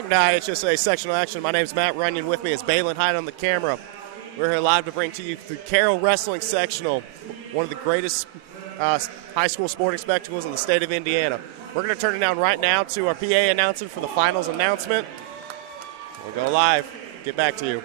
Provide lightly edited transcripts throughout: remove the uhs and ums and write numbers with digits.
Welcome to IHSA Sectional Action. My name is Matt Runyon. With me is Balin Hyde on the camera. We're here live to bring to you the Carroll Wrestling Sectional, one of the greatest high school sporting spectacles in the state of Indiana. We're going to turn it down right now to our PA announcement for the finals announcement. We'll go live. Get back to you.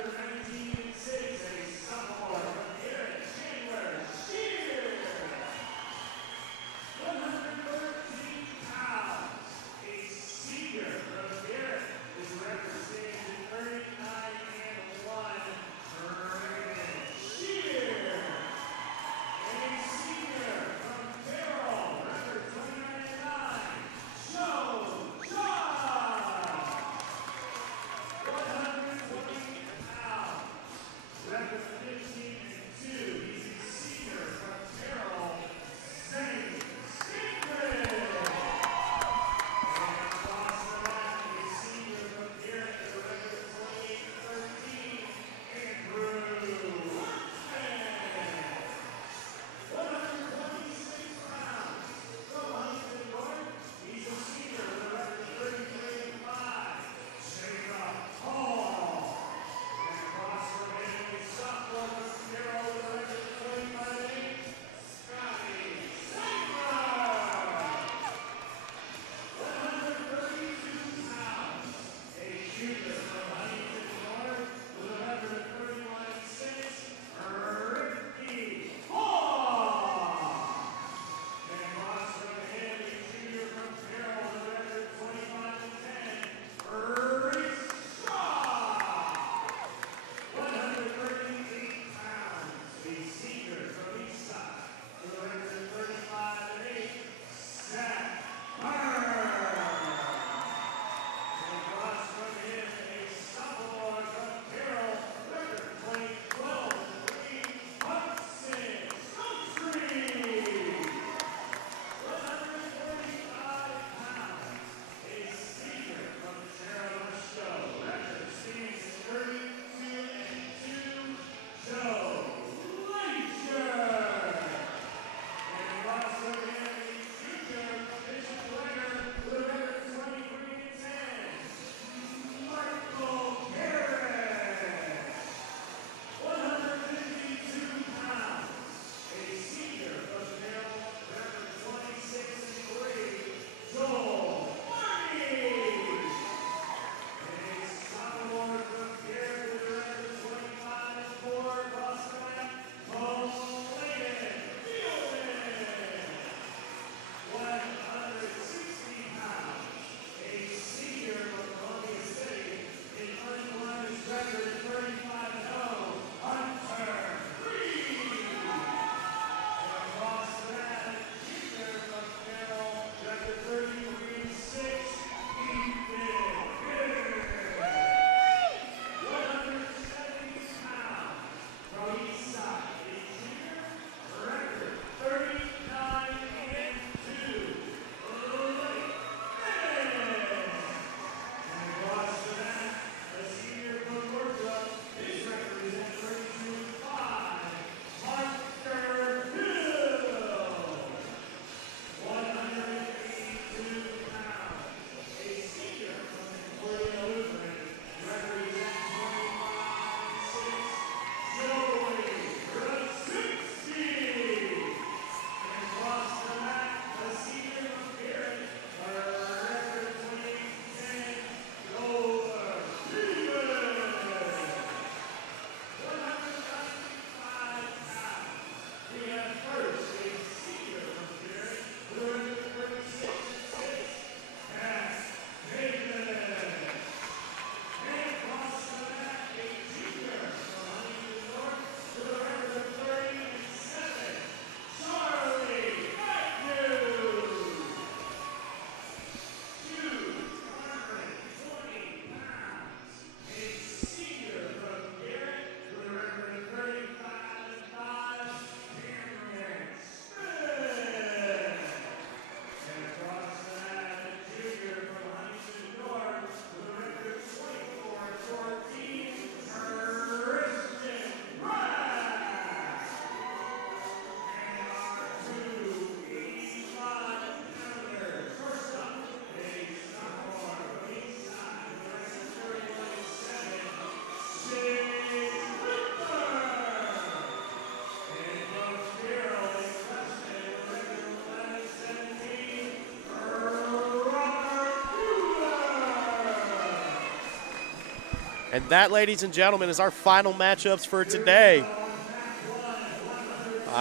And that, ladies and gentlemen, is our final matchups for today.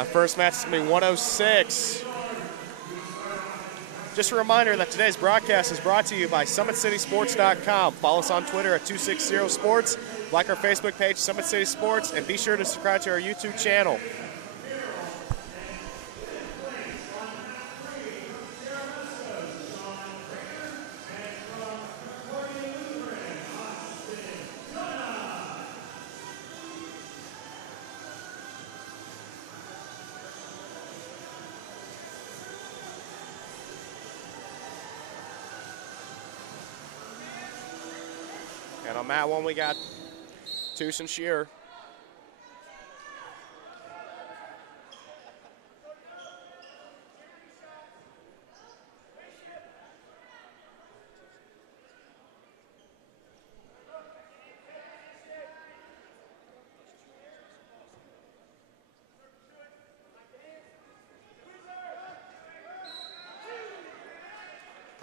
First match is going to be 106. Just a reminder that today's broadcast is brought to you by SummitCitySports.com. Follow us on Twitter at 260sports, like our Facebook page, Summit City Sports, and be sure to subscribe to our YouTube channel. And on mat 1, we got Toosh and Shearer.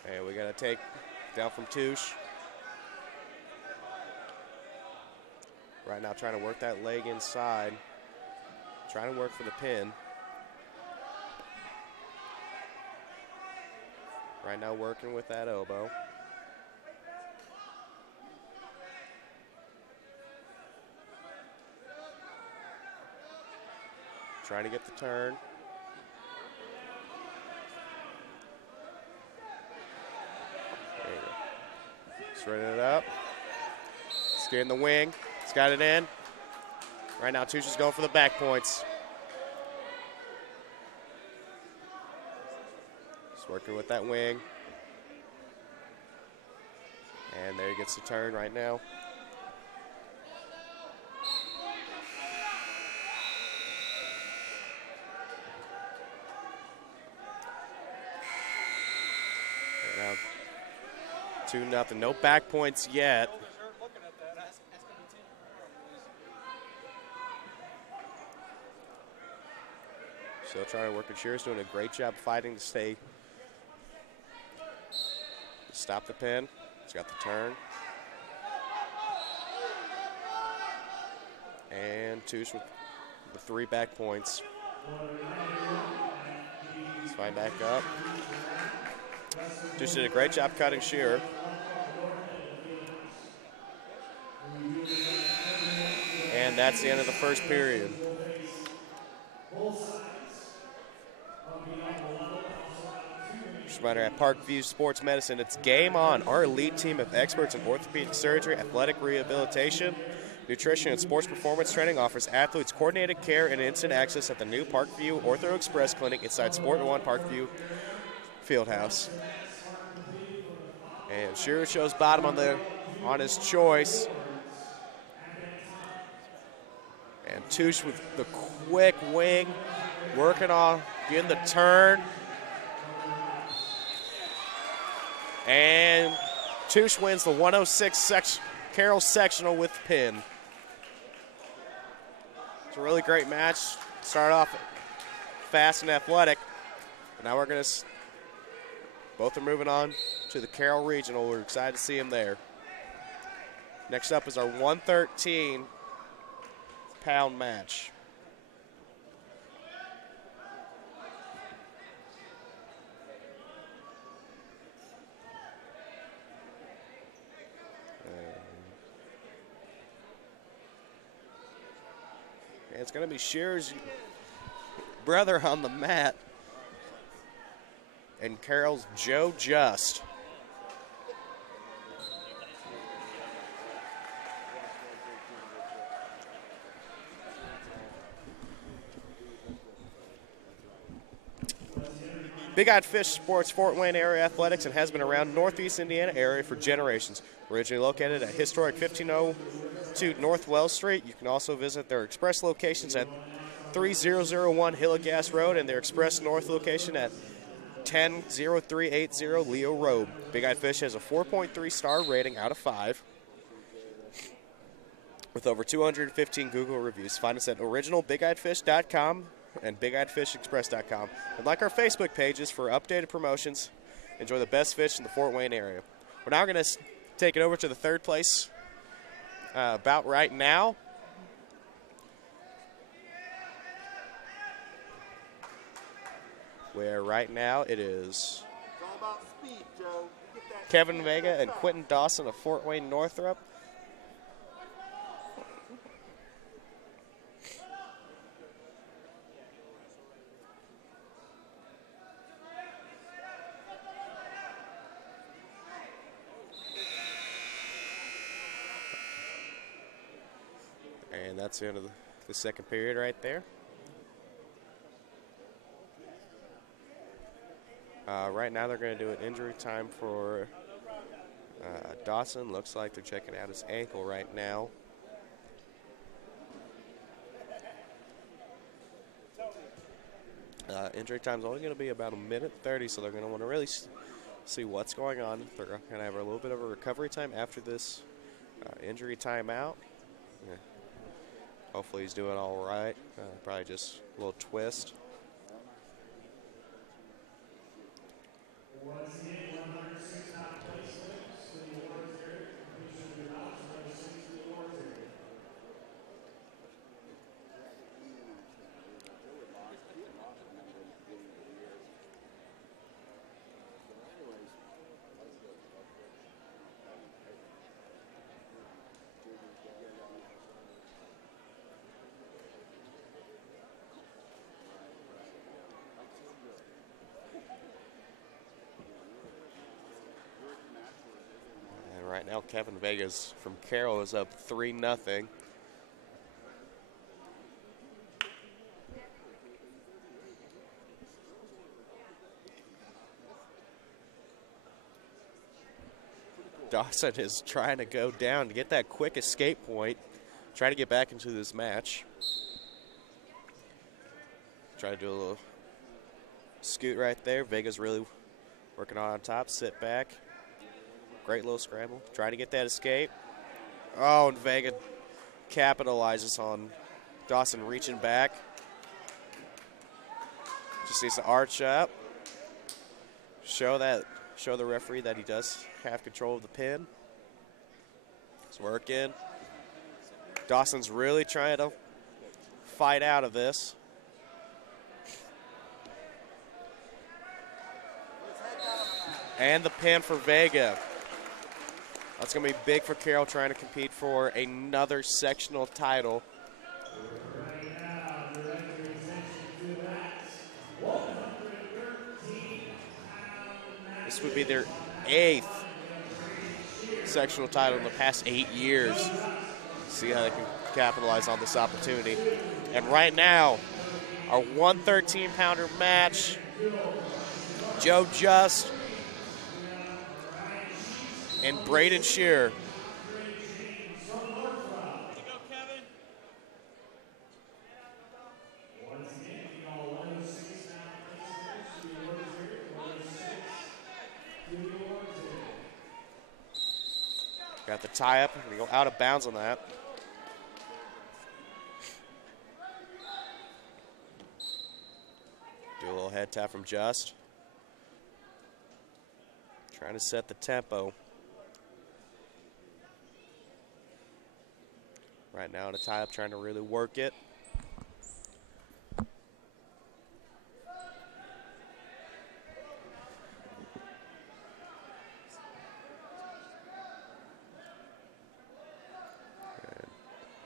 And we got a take down from Toosh. Right now trying to work that leg inside. Trying to work for the pin. Right now working with that elbow. Trying to get the turn. There you go. Straighten it up. Let's get in the wing. He's got it in. Right now, Toosh is going for the back points. Just working with that wing. And there he gets the turn right now. Right now, 2-0. No back points yet. Still trying to work with Shearer's doing a great job fighting to stop the pin. He's got the turn. And Toosh with the 3 back points. Let's find back up. Toosh did a great job cutting Shearer. And that's the end of the first period. Reminder at Parkview Sports Medicine, it's game on. Our elite team of experts in orthopedic surgery, athletic rehabilitation, nutrition, and sports performance training offers athletes coordinated care and instant access at the new Parkview Ortho Express Clinic inside Sport One Parkview Fieldhouse. And Shearer shows bottom on his choice. And Toosh with the quick wing, working on getting the turn. And Toosh wins the 106 Carroll Sectional with pin. It's a really great match. Started off fast and athletic. But now we're going to, both are moving on to the Carroll Regional. We're excited to see them there. Next up is our 113-pound match. It's going to be Shearer's brother on the mat and Carroll's Joe Just. Big Eyed Fish supports Fort Wayne area athletics and has been around Northeast Indiana area for generations. Originally located at historic 1502 North Wells Street, you can also visit their express locations at 3001 Hillegas Road and their express north location at 100380 Leo Road. Big Eyed Fish has a 4.3 star rating out of 5 with over 215 Google reviews. Find us at originalbigeyedfish.com and bigeyedfishexpress.com. And like our Facebook pages for updated promotions. Enjoy the best fish in the Fort Wayne area. We're now going to take it over to the third place about right now. Where right now it is It's all about speed, Joe. Get that Kevin Vega and Quentin Dawson of Fort Wayne Northrop. And that's the end of the second period right there. Right now they're going to do an injury time for Dawson. Looks like they're checking out his ankle right now. Injury time's only going to be about 1:30, so they're going to want to really see what's going on. They're going to have a little bit of a recovery time after this injury timeout. Yeah. Hopefully he's doing all right. Probably just a little twist. Right now, Kevin Vegas from Carroll is up 3-0. Dawson is trying to go down to get that quick escape point, trying to get back into this match. Try to do a little scoot right there. Vega's really working on top, sit back. Great little scramble. Trying to get that escape. Oh, and Vega capitalizes on Dawson reaching back. Just needs to arch up. Show the referee that he does have control of the pin. It's working. Dawson's really trying to fight out of this. And the pin for Vega. That's going to be big for Carroll, trying to compete for another sectional title. This would be their 8th sectional title in the past 8 years. See how they can capitalize on this opportunity. And right now, our 113-pounder match, Joe Just and Braden Shearer. Got the tie up. We go out of bounds on that. Do a little head tap from Just. Trying to set the tempo. Right now in a tie-up, trying to really work it. And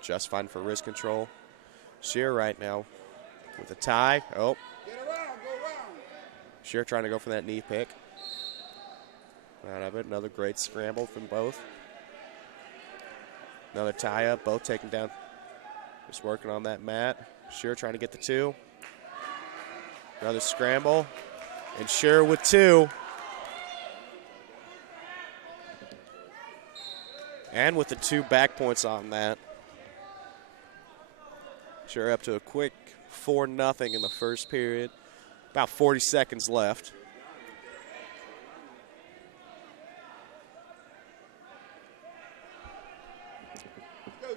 Just fine for wrist control. Shearer right now with a tie. Oh. Get around, go around. Shearer trying to go for that knee pick. Out of it, another great scramble from both. Another tie-up, both taken down. Just working on that mat. Shearer trying to get the 2. Another scramble. And Shearer with 2. And with the 2 back points on that. Shearer up to a quick 4-0 in the first period. About 40 seconds left.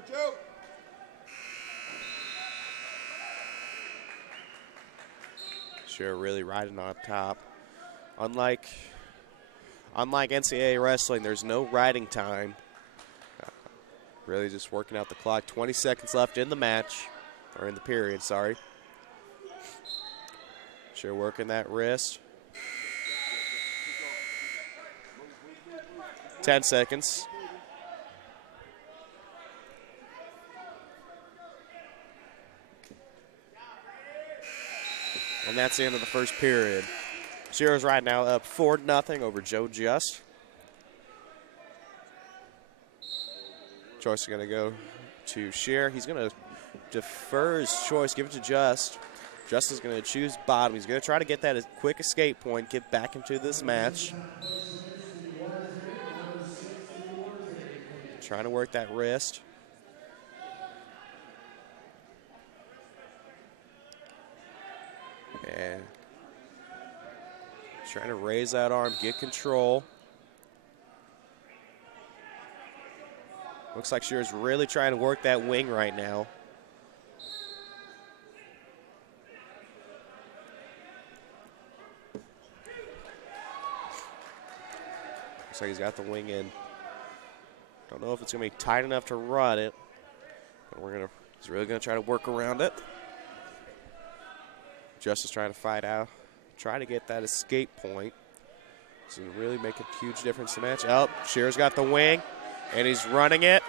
Joe. Shearer really riding on top. Unlike NCAA wrestling, there's no riding time. Really just working out the clock. 20 seconds left in the match, or in the period, sorry. Shearer working that wrist. 10 seconds. And that's the end of the first period. Shearer's right now up 4-0 over Joe Just. Choice is going to go to Shearer. He's going to defer his choice, give it to Just. Just is going to choose bottom. He's going to try to get that quick escape point, get back into this match. Trying to work that wrist. And trying to raise that arm, get control. Looks like Shearer's really trying to work that wing right now. Looks like he's got the wing in. Don't know if it's going to be tight enough to run it, but he's really going to try to work around it. Justice trying to fight out, try to get that escape point. So really make a huge difference in the match. Oh, Shearer's got the wing, and he's running it.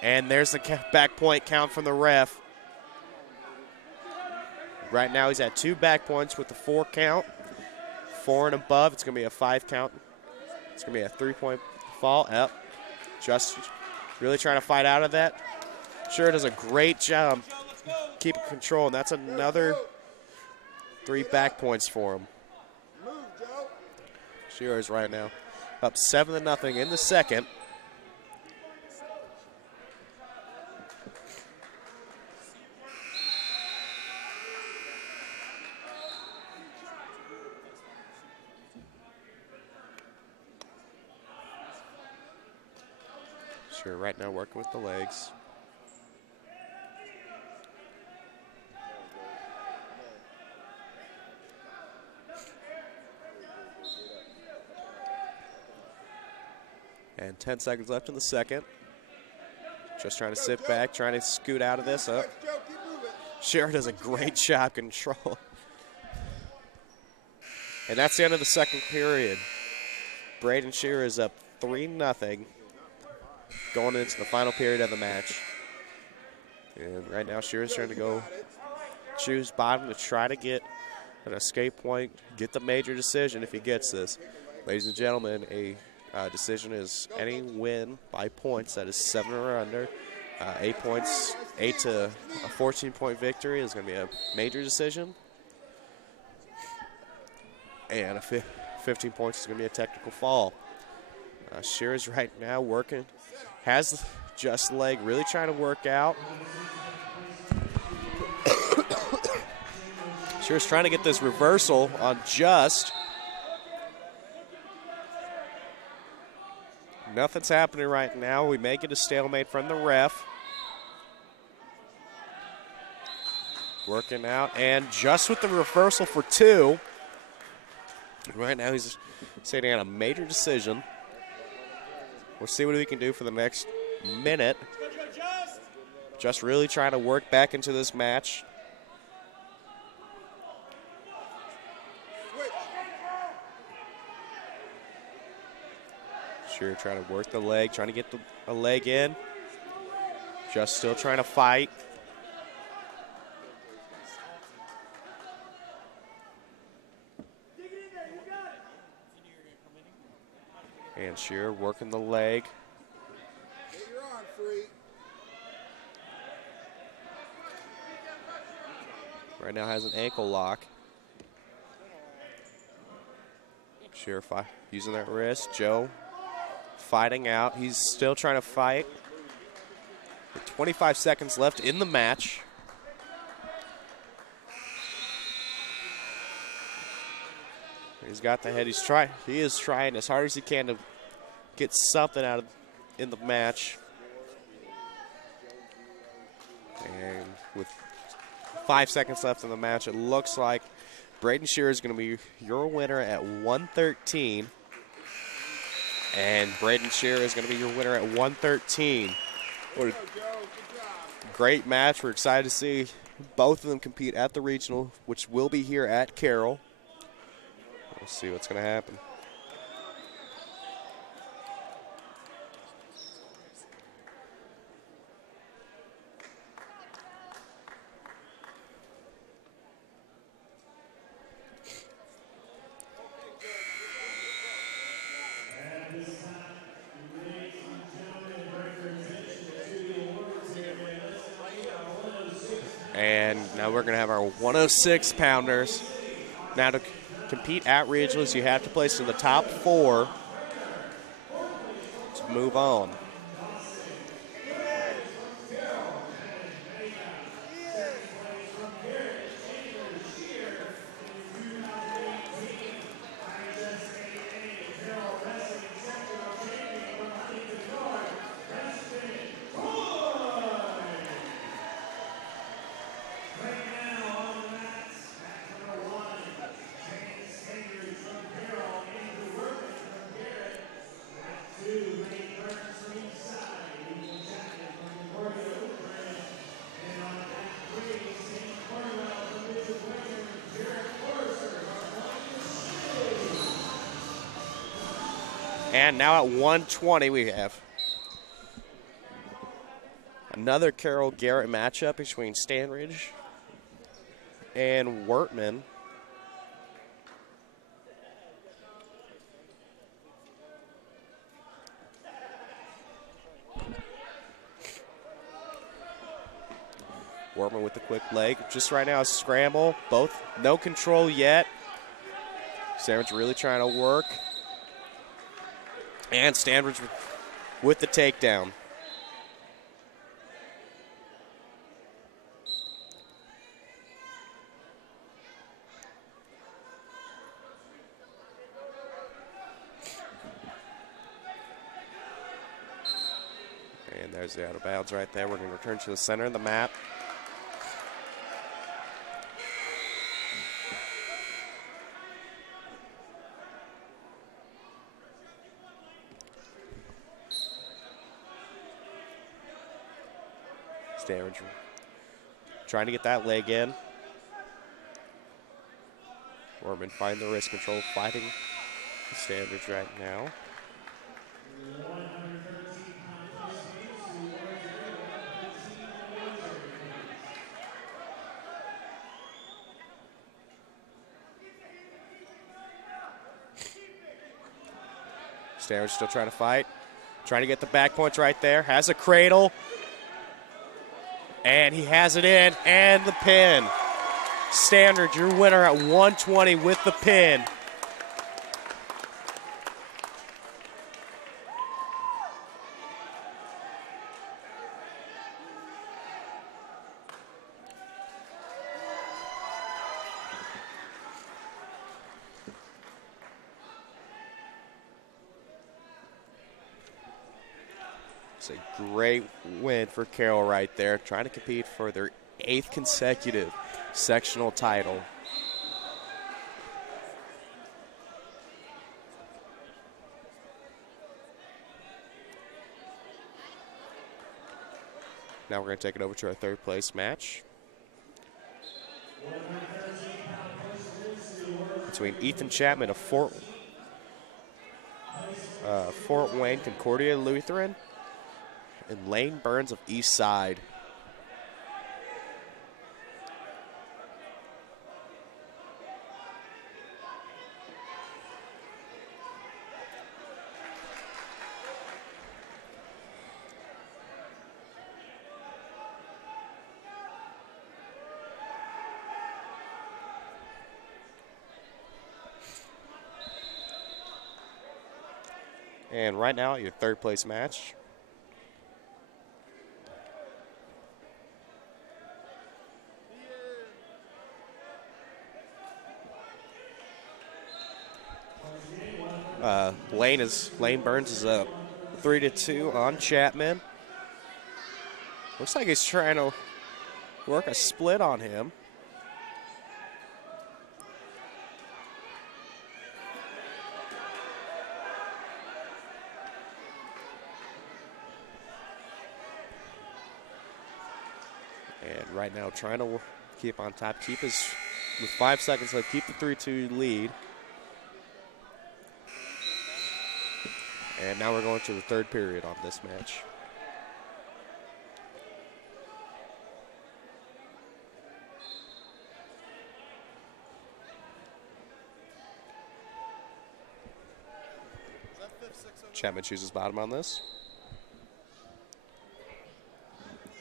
And there's the back point count from the ref. Right now he's at 2 back points with the 4 count. 4 and above, it's going to be a 5 count. It's going to be a 3-point fall. Yep. Just really trying to fight out of that. Shearer does a great job keeping control, and that's another 3 back points for him. Shearer is right now up 7-0 in the second. Shearer right now working with the legs. And 10 seconds left in the second. Just trying to sit back, trying to scoot out of this. Oh. Shearer does a great job control. And that's the end of the second period. Braden Shearer is up 3-0 going into the final period of the match. And right now Shearer's trying to go choose bottom to try to get an escape point, get the major decision if he gets this. Ladies and gentlemen, a decision is any win by points that is 7 or under. 8 points, 8 to a 14-point victory is going to be a major decision. And a 15 points is going to be a technical fall. Shearer's right now working, has just leg, really trying to work out. Shearer's trying to get this reversal on Just. Nothing's happening right now. We may get a stalemate from the ref. Working out, and Just with the reversal for 2. Right now he's sitting on a major decision. We'll see what we can do for the next minute. Just really trying to work back into this match. Shearer trying to work the leg, trying to get a leg in. Just still trying to fight. And Shearer working the leg. Right now has an ankle lock. Shearer using that wrist. Joe fighting out. He's still trying to fight. With 25 seconds left in the match. He's got the head. He is trying as hard as he can to get something out of in the match. And with 5 seconds left in the match, it looks like Braden Shearer is going to be your winner at 113. And Braden Shearer is going to be your winner at 113. What a great match. We're excited to see both of them compete at the regional, which will be here at Carroll. We'll see what's going to happen. And now we're going to have our 106-pounders. Now to compete at regionals, you have to place in the top 4 to move on. And now at 120, we have another Carroll Garrett matchup between Stanridge and Wortman. Wortman with the quick leg. Just right now, a scramble. Both no control yet. Stanridge really trying to work. And Stanridge with the takedown. And there's the out of bounds right there. We're going to return to the center of the map. Stanridge trying to get that leg in. Wortman find the wrist control, fighting Stanridge right now. Stanridge still trying to fight. Trying to get the back punch right there. Has a cradle. And he has it in, and the pin. Stanridge, your winner at 120 with the pin. It's a great win for Carroll right there, trying to compete for their 8th consecutive sectional title. Now we're going to take it over to our 3rd place match between Ethan Chapman of Fort Wayne Concordia Lutheran and Lane Burns of East Side. And right now, your 3rd place match. Lane Burns is up 3-2 on Chapman. Looks like he's trying to work a split on him. And right now trying to keep on top, with 5 seconds left, keep the 3-2 lead. And now we're going to the third period on this match. Chapman chooses bottom on this.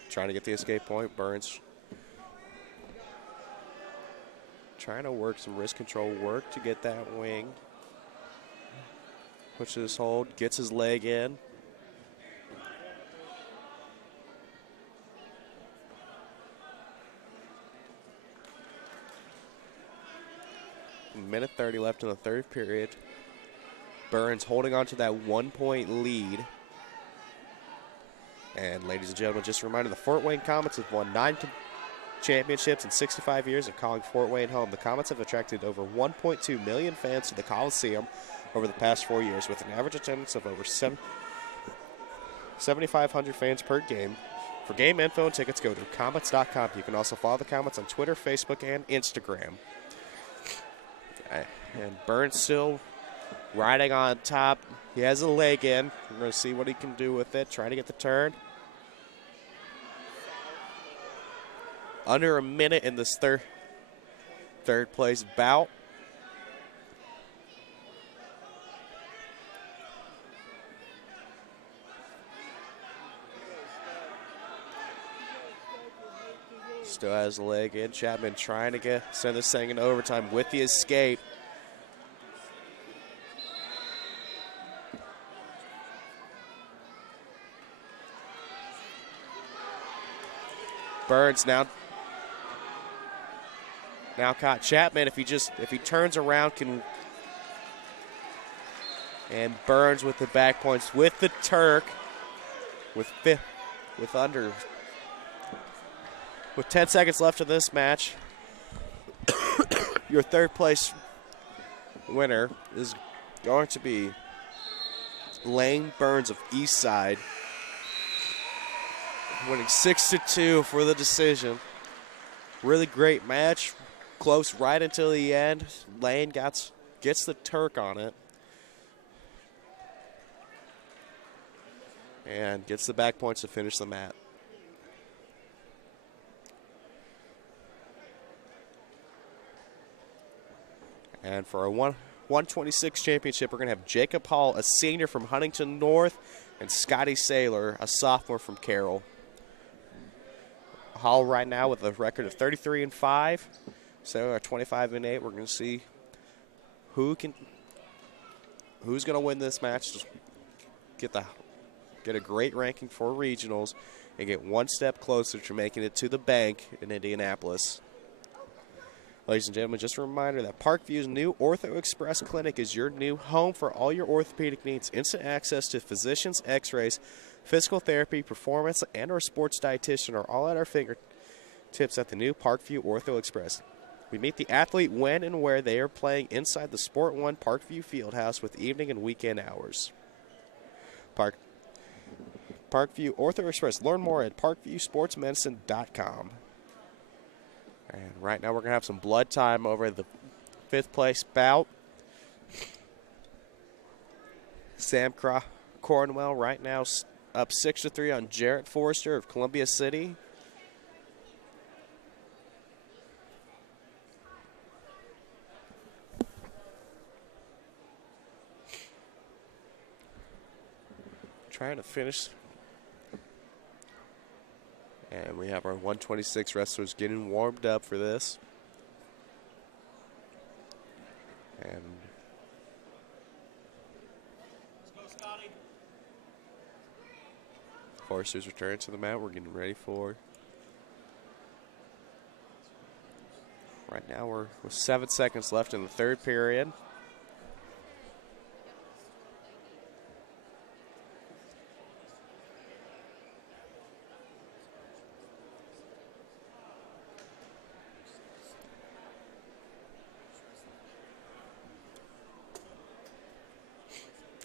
Trying to get the escape point. Burns trying to work some wrist control work to get that wing. Pushes hold, gets his leg in. Minute 30 left in the third period. Burns holding on to that 1-point lead. And ladies and gentlemen, just a reminder, the Fort Wayne Comets have won 9 championships in 65 years of calling Fort Wayne home. The Comets have attracted over 1.2 million fans to the Coliseum over the past 4 years, with an average attendance of over 7,500 fans per game. For game info and tickets, go to Comets.com. You can also follow the Comets on Twitter, Facebook, and Instagram. And Burns still riding on top. He has a leg in. We're going to see what he can do with it. Trying to get the turn. Under a minute in this third place bout. Still has a leg in. Chapman trying to send this thing into overtime with the escape. Burns now caught. Chapman, if he turns around, and Burns with the back points with the Turk with 10 seconds left in this match. Your third place winner is going to be Lane Burns of Eastside, winning 6-2 for the decision. Really great match. Close right until the end. Lane gets the Turk on it. And gets the back points to finish the mat. And for a 126 championship, we're going to have Jacob Hall, a senior from Huntington North, and Scotty Saylor, a sophomore from Carroll. Hall right now with a record of 33-5. Saylor at 25-8. We're going to see who's going to win this match. Just get a great ranking for regionals and get one step closer to making it to the bank in Indianapolis. Ladies and gentlemen, just a reminder that Parkview's new Ortho Express Clinic is your new home for all your orthopedic needs. Instant access to physicians, x-rays, physical therapy, performance, and our sports dietitian are all at our fingertips at the new Parkview Ortho Express. We meet the athlete when and where they are playing inside the Sport One Parkview Fieldhouse with evening and weekend hours. Parkview Ortho Express. Learn more at parkviewsportsmedicine.com. And right now we're going to have some blood time over the fifth place bout. Sam Cornwell right now up 6-3 on Jarrett Forrester of Columbia City. Trying to finish. And we have our 126 wrestlers getting warmed up for this. And Forrester's return to the mat. We're getting ready for. Right now we're with 7 seconds left in the third period.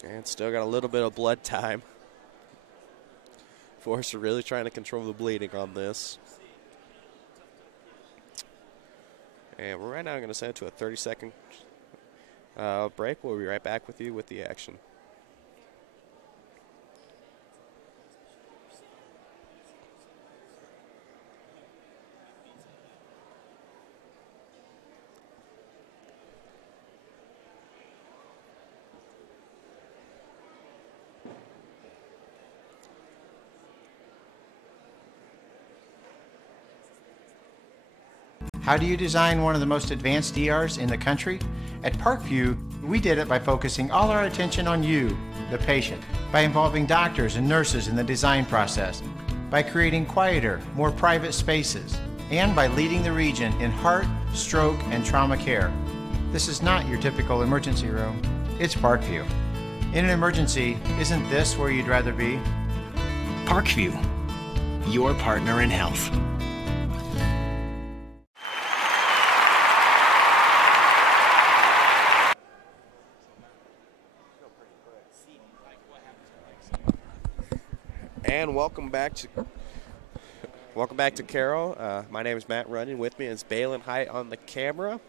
And still got a little bit of blood time. Forrester really trying to control the bleeding on this. And we're right now going to send it to a 30-second break. We'll be right back with you with the action. How do you design one of the most advanced ERs in the country? At Parkview, we did it by focusing all our attention on you, the patient, by involving doctors and nurses in the design process, by creating quieter, more private spaces, and by leading the region in heart, stroke, and trauma care. This is not your typical emergency room. It's Parkview. In an emergency, isn't this where you'd rather be? Parkview, your partner in health. And welcome back to Carroll. My name is Matt Runyon. With me is Balin Height on the camera.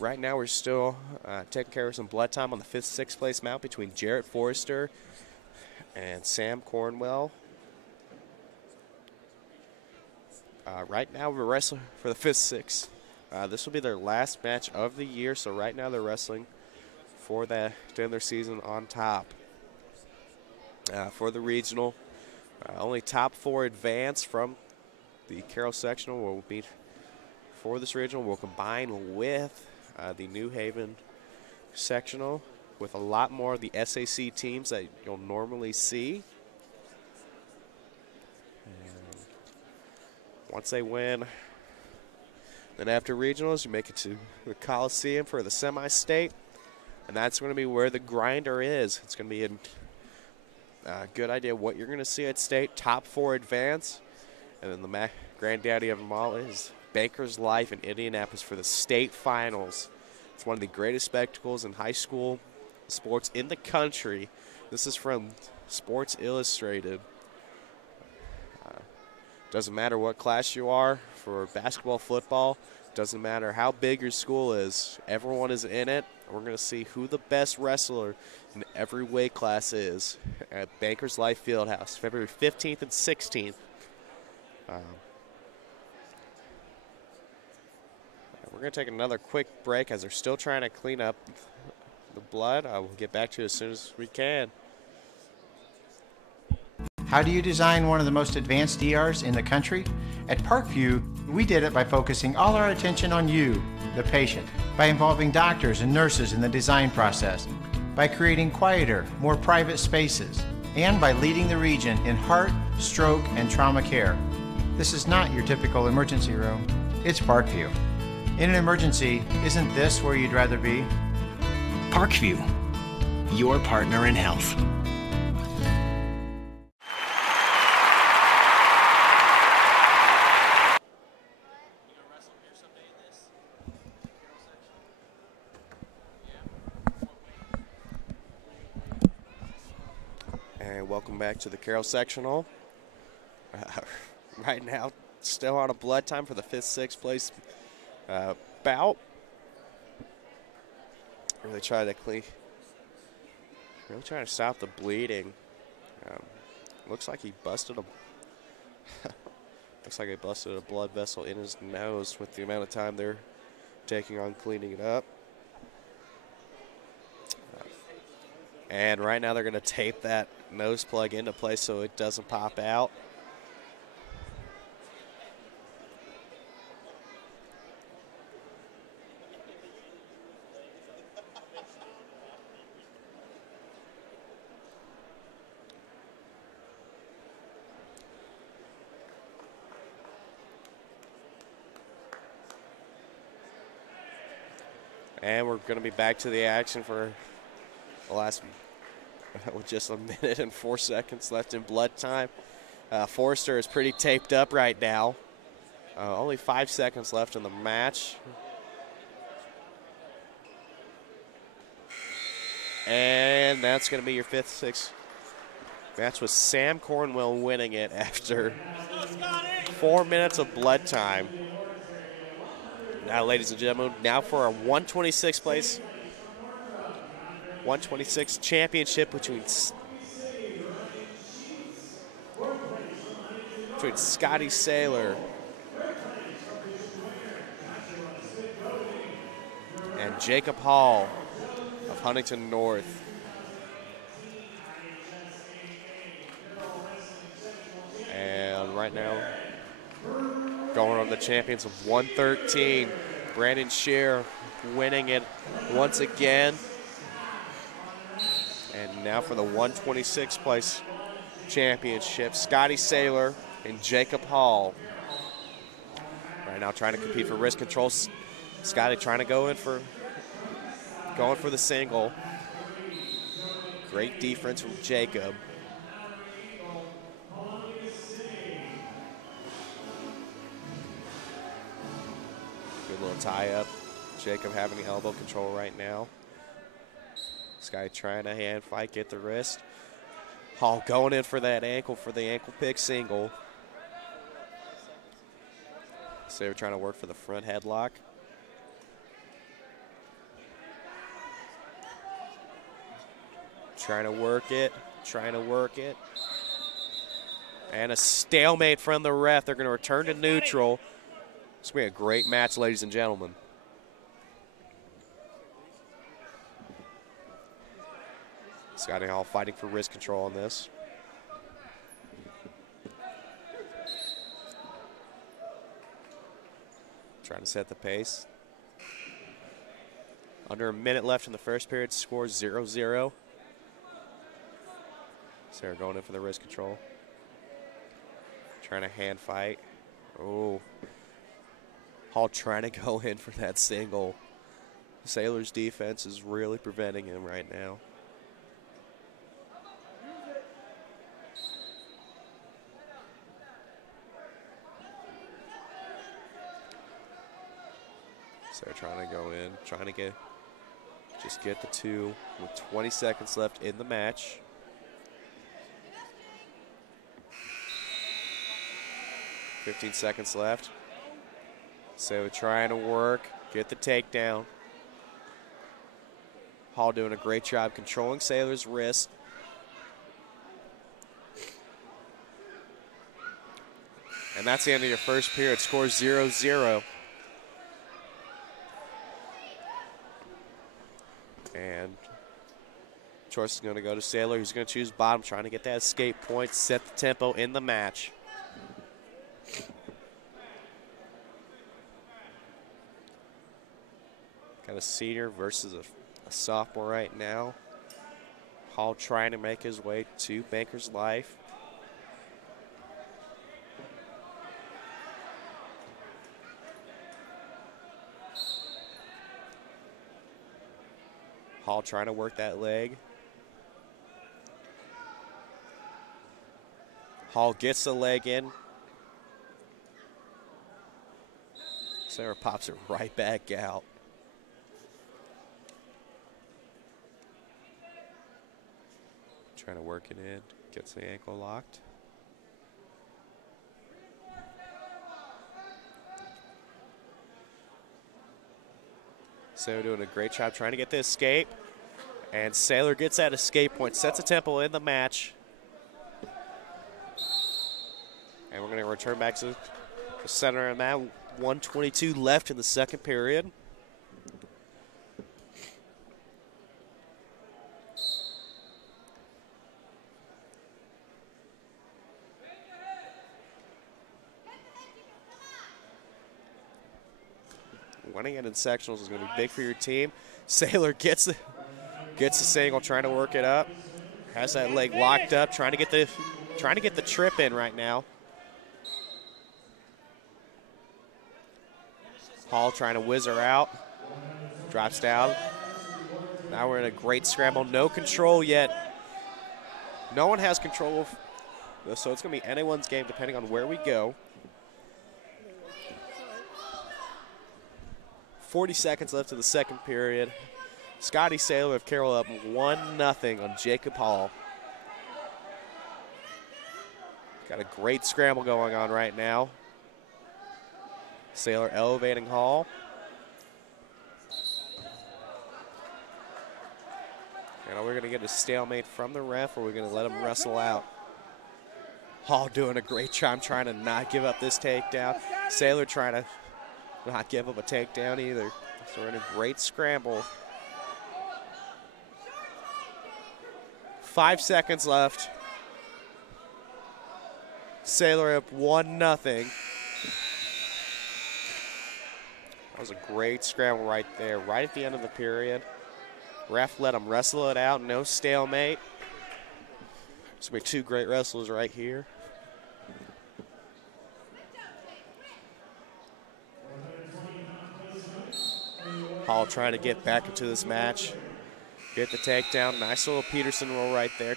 Right now we're still taking care of some blood time on the 5th, 6th place mount between Jarrett Forrester and Sam Cornwell. Right now we're wrestling for the 5th, 6th. This will be their last match of the year, so right now they're wrestling for that to end their season on top. For the regional, only top 4 advance from the Carroll sectional will be for this regional. Will combine with the New Haven sectional with a lot more of the SAC teams that you'll normally see. And once they win, then after regionals, you make it to the Coliseum for the semi-state, and that's going to be where the grinder is. It's going to be in good idea what you're going to see at state. Top 4 advance. And then the granddaddy of them all is Baker's Life in Indianapolis for the state finals. It's one of the greatest spectacles in high school sports in the country. This is from Sports Illustrated. Doesn't matter what class you are for basketball, football. Doesn't matter how big your school is. Everyone is in it. We're going to see who the best wrestler in every weight class is at Bankers Life Fieldhouse, February 15th and 16th. We're going to take another quick break as they're still trying to clean up the blood. I will get back to you as soon as we can. How do you design one of the most advanced ERs in the country? At Parkview, we did it by focusing all our attention on you, the patient, by involving doctors and nurses in the design process, by creating quieter, more private spaces, and by leading the region in heart, stroke, and trauma care. This is not your typical emergency room. It's Parkview. In an emergency, isn't this where you'd rather be? Parkview, your partner in health. And welcome back to the Carroll sectional. Right now, still on a blood time for the 5th, 6th place bout. Really trying to stop the bleeding. Looks like he busted a blood vessel in his nose with the amount of time they're taking on cleaning it up. And right now they're going to tape that nose plug into place so it doesn't pop out. And we're going to be back to the action for the last, with just a minute and 4 seconds left in blood time. Forrester is pretty taped up right now. Only 5 seconds left in the match. And that's going to be your 5th, 6th match with Sam Cornwell winning it after 4 minutes of blood time. Now, ladies and gentlemen, now for our 126th place, 126 championship between Scotty Saylor and Jacob Hall of Huntington North. And right now, going on the champions of 113, Brandon Scheer winning it once again. And now for the 126th place championship, Scotty Saylor and Jacob Hall. Right now trying to compete for wrist control. Scotty trying to going for the single. Great defense from Jacob. Good little tie up. Jacob having the elbow control right now. Scotty trying to hand fight, get the wrist. Hall going in for that ankle, for the ankle pick single. So they were trying to work for the front headlock. Trying to work it. And a stalemate from the ref. They're going to return to neutral. It's going to be a great match, ladies and gentlemen. Scotty Hall fighting for wrist control on this. Trying to set the pace. Under a minute left in the first period, score 0-0. Sarah going in for the wrist control. Trying to hand fight. Oh. Hall trying to go in for that single. Saylor's defense is really preventing him right now. So trying to go in, trying to just get the two with 20 seconds left in the match. $15 seconds left. So trying to work, get the takedown. Hall doing a great job controlling Saylor's wrist. And that's the end of your first period. Score 0-0. And choice is going to go to Saylor. He's going to choose bottom, trying to get that escape point, set the tempo in the match. Got a senior versus a sophomore right now. Hall trying to make his way to Banker's Life. Hall trying to work that leg. Hall gets the leg in. Sarah pops it right back out. Trying to work it in. Gets the ankle locked. Saylor doing a great job trying to get the escape. And Saylor gets that escape point, sets a tempo in the match. And we're going to return back to the center of that. 1:22 left in the second period. Winning it in sectionals is going to be big for your team. Saylor gets the single, trying to work it up. Has that leg locked up, trying to get the trip in right now. Hall trying to whiz her out. Drops down. Now we're in a great scramble. No control yet. No one has control of this, so it's going to be anyone's game depending on where we go. 40 seconds left in the second period. Scotty Saylor of Carroll up 1-0 on Jacob Hall. Got a great scramble going on right now. Saylor elevating Hall. And are we going to get a stalemate from the ref, or are we going to let him wrestle out? Hall doing a great job trying to not give up this takedown. Saylor trying to not give up a takedown either. So we're in a great scramble. 5 seconds left. Saylor up 1-0. That was a great scramble right there, right at the end of the period. Ref let him wrestle it out, no stalemate. It's going to be two great wrestlers right here. Hall trying to get back into this match. Get the takedown. Nice little Peterson roll right there.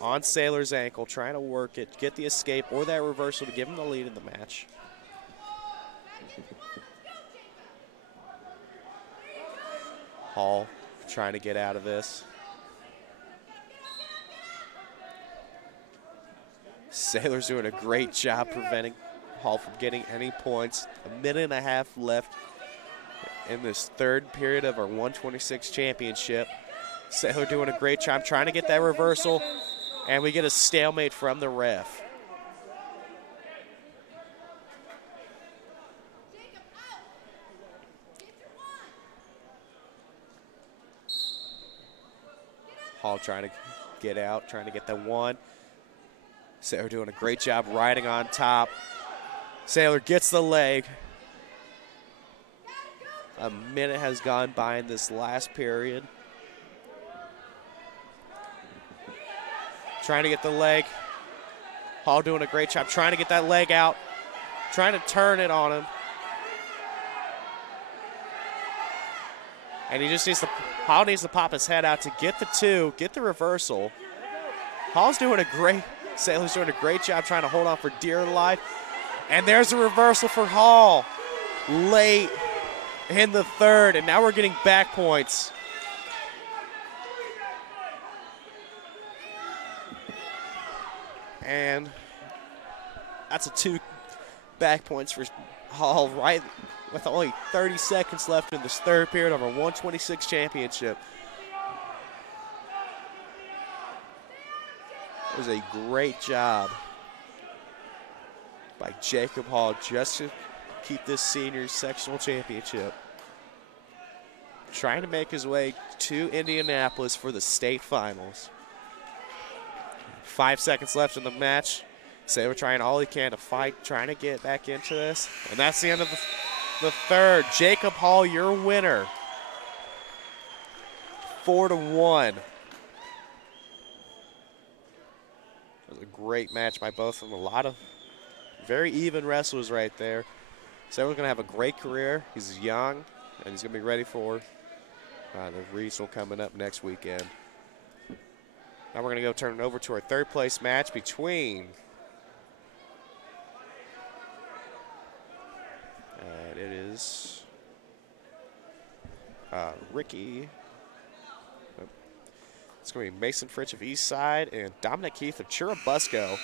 On Saylor's ankle, trying to work it, get the escape or that reversal to give him the lead in the match. Hall trying to get out of this. Saylor's doing a great job preventing Hall from getting any points. 1.5 minutes left in this third period of our 126 championship. Saylor doing a great job trying to get that reversal, and we get a stalemate from the ref. Hall trying to get out, trying to get the one. Saylor doing a great job riding on top. Saylor gets the leg. A minute has gone by in this last period. Trying to get the leg. Hall doing a great job trying to get that leg out. Trying to turn it on him. And he just needs to, Hall needs to pop his head out to get the two, get the reversal. Saylor's doing a great job trying to hold on for dear life. And there's a reversal for Hall late in the third, and now we're getting back points. And that's a 2 back points for Hall right with only 30 seconds left in this third period of our 126 championship. It was a great job by Jacob Hall just to keep this senior sectional championship. Trying to make his way to Indianapolis for the state finals. 5 seconds left in the match. Saylor trying all he can to fight, trying to get back into this. And that's the end of the third. Jacob Hall, your winner. 4-1. It was a great match by both of them. A lot of very even wrestlers right there. Saylor's going to have a great career. He's young, and he's going to be ready for the regional coming up next weekend. Now we're going to go turn it over to our third place match between it is Ricky. It's going to be Mason Fritch of Eastside and Dominic Heath of Churubusco.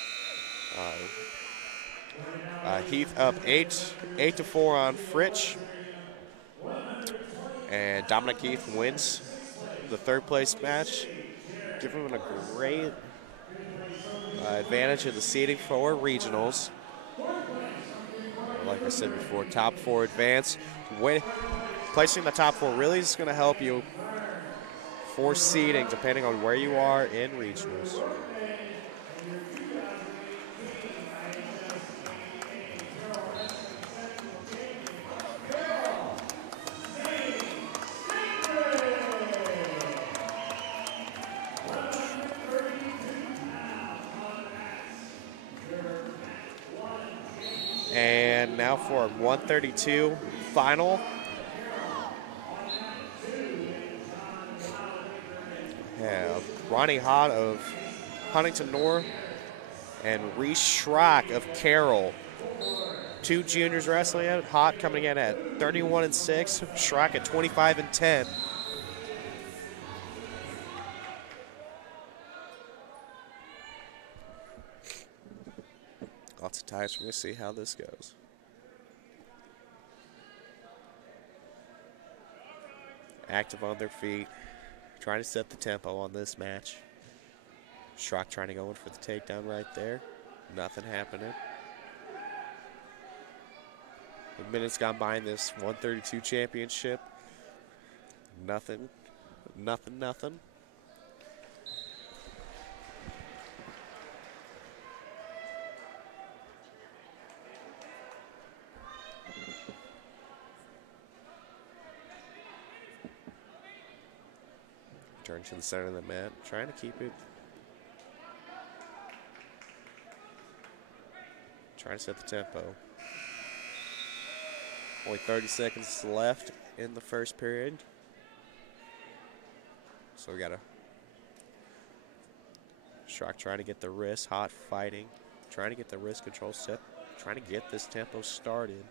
Heath up 8-4 on Fritch. And Dominic Heath wins the third place match, giving him a great advantage of the seeding for regionals. Like I said before, top 4 advance. Placing the top 4 really is going to help you for seeding depending on where you are in regionals. And now for 132 final. Have Ronnie Hott of Huntington North and Reese Schrock of Carroll. 2 juniors wrestling out. Hott coming in at 31-6, Schrock at 25-10. Lots of ties. We're going to see how this goes. Active on their feet, trying to set the tempo on this match. Schrock trying to go in for the takedown right there. Nothing happening. The minutes gone by in this 132 championship. Nothing. Turn to the center of the mat, trying to keep it. Trying to set the tempo. Only 30 seconds left in the first period. So we got a Schrock trying to get the wrist, Hot fighting, trying to get the wrist control set, trying to get this tempo started.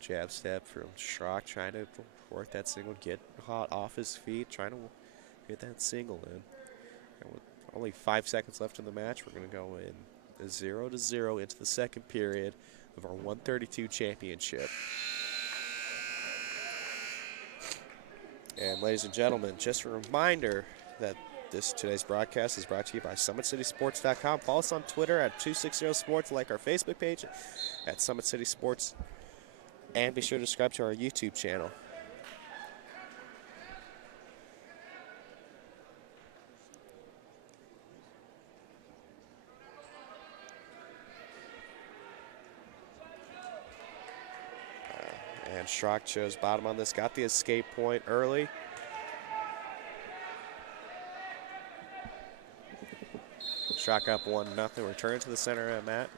Jab step from Schrock, trying to work that single, get Hot off his feet, trying to get that single in. And with only 5 seconds left in the match, we're going to go in 0-0 into the second period of our 132 championship. And ladies and gentlemen, just a reminder that today's broadcast is brought to you by SummitCitySports.com. Follow us on Twitter at 260sports, like our Facebook page at Summit City Sports, and be sure to subscribe to our YouTube channel. And Schrock chose bottom on this, got the escape point early. Schrock up 1-0, return to the center of the mat.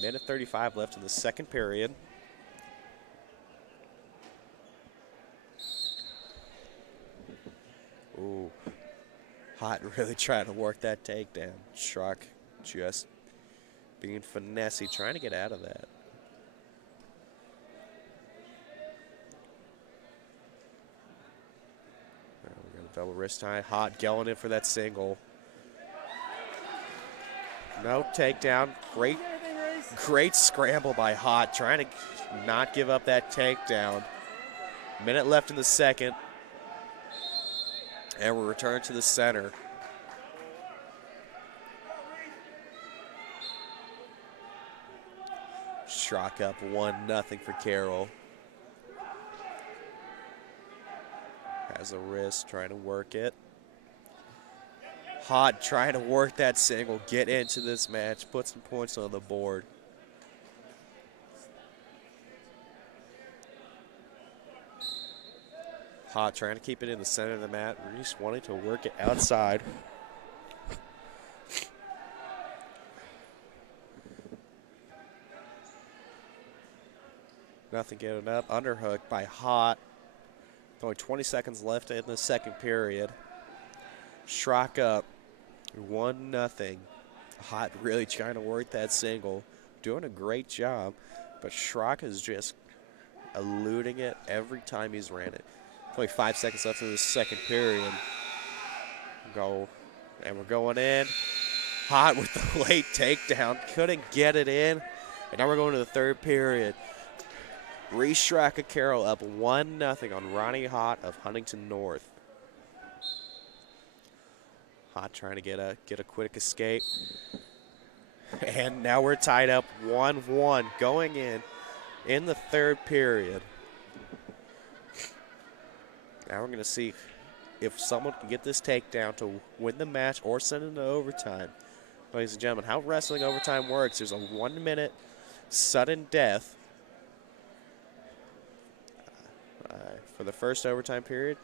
Minute 35 left in the second period. Ooh, Hot really trying to work that takedown. Schrock just being finessey, trying to get out of that. We got a double wrist tie. Hot going in for that single. No takedown. Great scramble by Hot, trying to not give up that takedown. Minute left in the second. And we'll return to the center. Schrock up 1-0 for Carroll. Has a wrist, trying to work it. Hot trying to work that single, get into this match, put some points on the board. Hot trying to keep it in the center of the mat. Reese wanting to work it outside. Nothing getting up. Underhook by Hot. Only 20 seconds left in the second period. Schrock up 1-0. Hot really trying to work that single. Doing a great job. But Schrock is just eluding it every time he's ran it. Only 5 seconds left in the second period. And we're going in. Hot with the late takedown. Couldn't get it in. And now we're going to the third period. Reese Schrock of Carroll up 1-0 on Ronnie Hot of Huntington North. Hot trying to get a quick escape. And now we're tied up 1-1 going in the third period. Now we're going to see if someone can get this takedown to win the match or send it into overtime. Ladies and gentlemen, how wrestling overtime works, there's a 1-minute sudden death for the first overtime period.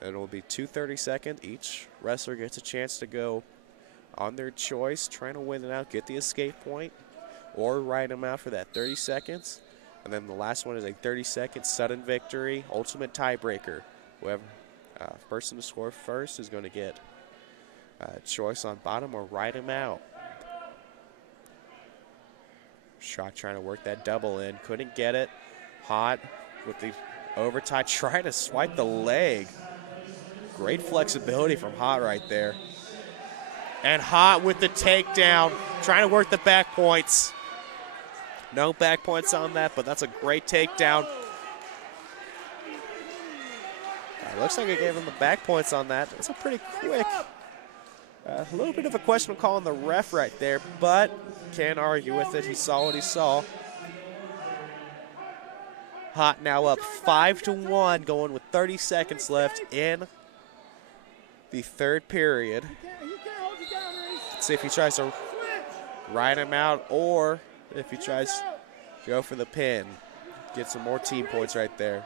And it will be 2 30-second. Each wrestler gets a chance to go on their choice, trying to win it out, get the escape point, or ride them out for that 30 seconds. And then the last one is a 30-second sudden victory, ultimate tiebreaker. Whoever person to score first is going to get a choice on bottom or ride him out. Schrock trying to work that double in, couldn't get it. Hot with the overtime, trying to swipe the leg. Great flexibility from Hot right there. And Hot with the takedown, trying to work the back points. No back points on that, but that's a great takedown. Looks like I gave him the back points on that. It's a pretty quick. A little bit of a questionable call on the ref right there, but can't argue with it. He saw what he saw. Hot now up 5-1, going with 30 seconds left in the third period. Let's see if he tries to ride him out or if he tries to go for the pin. Get some more team points right there.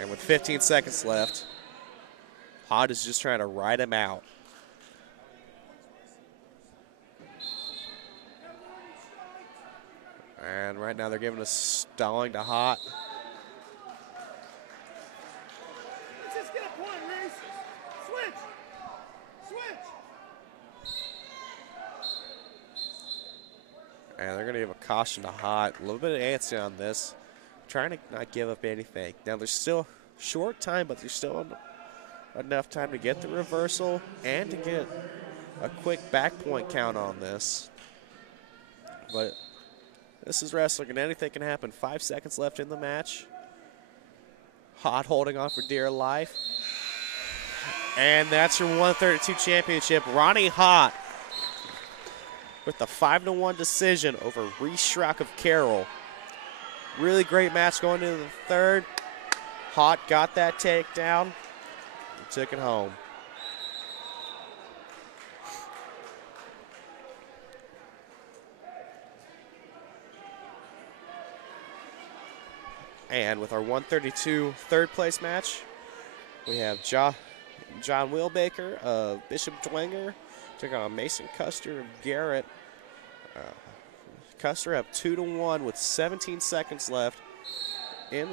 And with 15 seconds left, Hot is just trying to ride him out. And right now they're giving a stalling to Hot. Let's just get a point, Reese. Switch. And they're going to give a caution to Hot. A little bit of antsy on this. Trying to not give up anything. Now there's still short time, but there's still enough time to get the reversal and to get a quick back point count on this. But this is wrestling and anything can happen. 5 seconds left in the match. Hot holding on for dear life. And that's your 132 championship. Ronnie Hot with the 5-1 decision over Reese Schrock of Carroll. Really great match going into the third. Hot got that takedown and took it home. And with our 132 third place match, we have John Wheelbaker of Bishop Dwenger taking on Mason Custer of Garrett. Custer up 2-1 with 17 seconds left in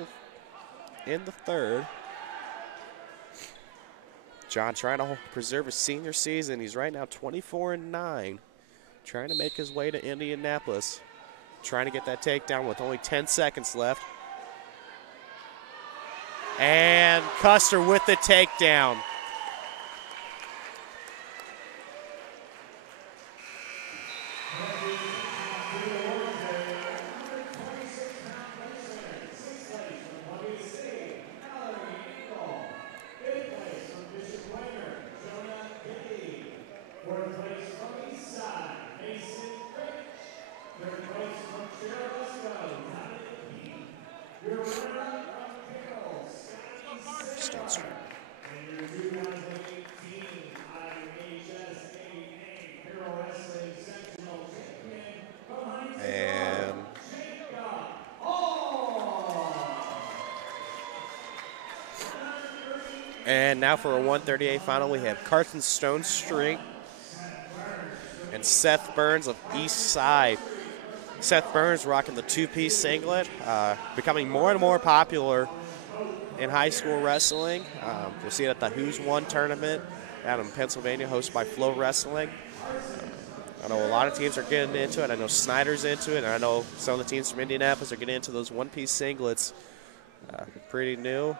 the third. John trying to preserve his senior season. He's right now 24-9, trying to make his way to Indianapolis, trying to get that takedown with only 10 seconds left. And Custer with the takedown. And now for a 138 final, we have Carson Stone Street and Seth Burns of East Side. Seth Burns rocking the two-piece singlet, becoming more and more popular in high school wrestling. You'll see it at the Who's Won tournament out in Pennsylvania, hosted by Flow Wrestling. I know a lot of teams are getting into it. I know Snyder's into it, and I know some of the teams from Indianapolis are getting into those one-piece singlets. Pretty new.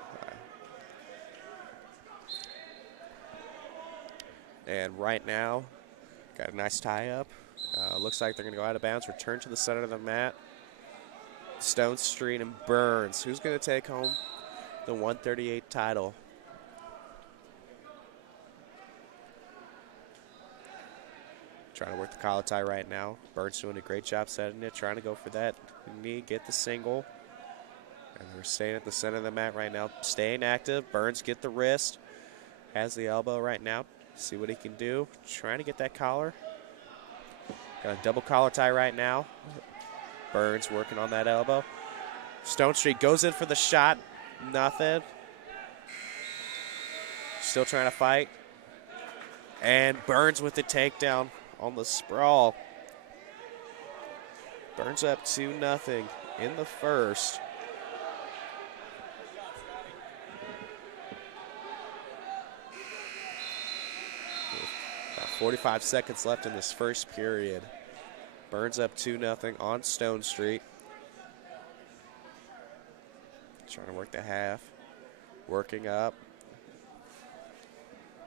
And right now, got a nice tie-up. Looks like they're going to go out of bounds, return to the center of the mat. Stone Street and Burns. Who's going to take home the 138 title? Trying to work the collar tie right now. Burns doing a great job setting it, trying to go for that knee, get the single. And they're staying at the center of the mat right now, staying active. Burns get the wrist, has the elbow right now. See what he can do. Trying to get that collar. Got a double collar tie right now. Burns working on that elbow. Stone Street goes in for the shot. Nothing. Still trying to fight. And Burns with the takedown on the sprawl. Burns up 2-0 in the first. 45 seconds left in this first period. Burns up 2-0 on Stone Street. Trying to work the half. Working up.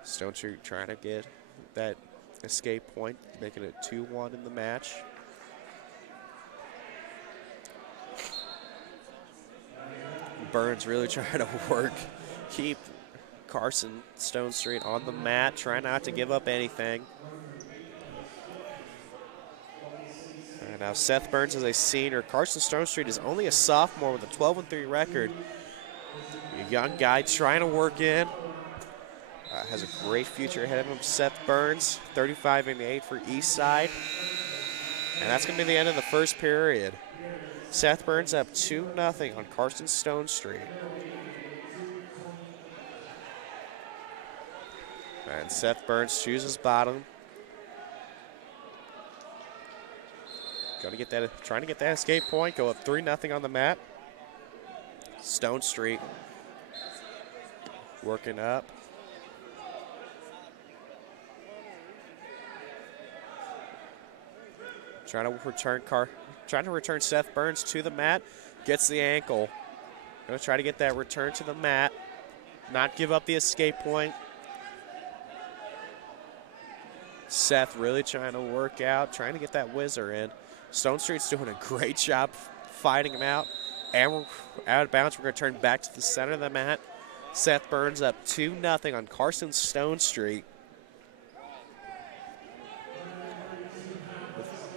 Stone Street trying to get that escape point, making it 2-1 in the match. Burns really trying to keep Carson Stonestreet on the mat, trying not to give up anything. And now Seth Burns is a senior. Carson Stonestreet is only a sophomore with a 12-3 record. A young guy trying to work in. Has a great future ahead of him. Seth Burns, 35-8 for Eastside. And that's going to be the end of the first period. Seth Burns up 2-0 on Carson Stonestreet. And Seth Burns chooses bottom. Trying to get that escape point, go up 3-0 on the mat. Stonestreet working up. Trying to return Seth Burns to the mat. Gets the ankle. Gonna try to get that return to the mat. Not give up the escape point. Seth really trying to work out, trying to get that whizzer in. Stonestreet's doing a great job fighting him out. And we're out of bounds. We're going to turn back to the center of the mat. Seth Burns up 2-0 on Carson Stonestreet.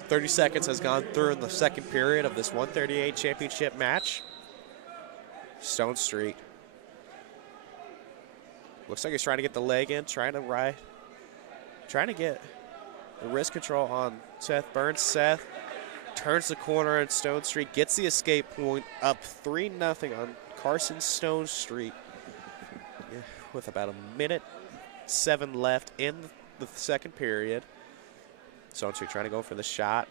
30 seconds has gone through in the second period of this 138 championship match. Stonestreet. Looks like he's trying to get the leg in, trying to get the wrist control on Seth Burns. Seth turns the corner and Stonestreet gets the escape point, up 3-0 on Carson Stonestreet with about 1:07 left in the second period. Stonestreet trying to go for the shot.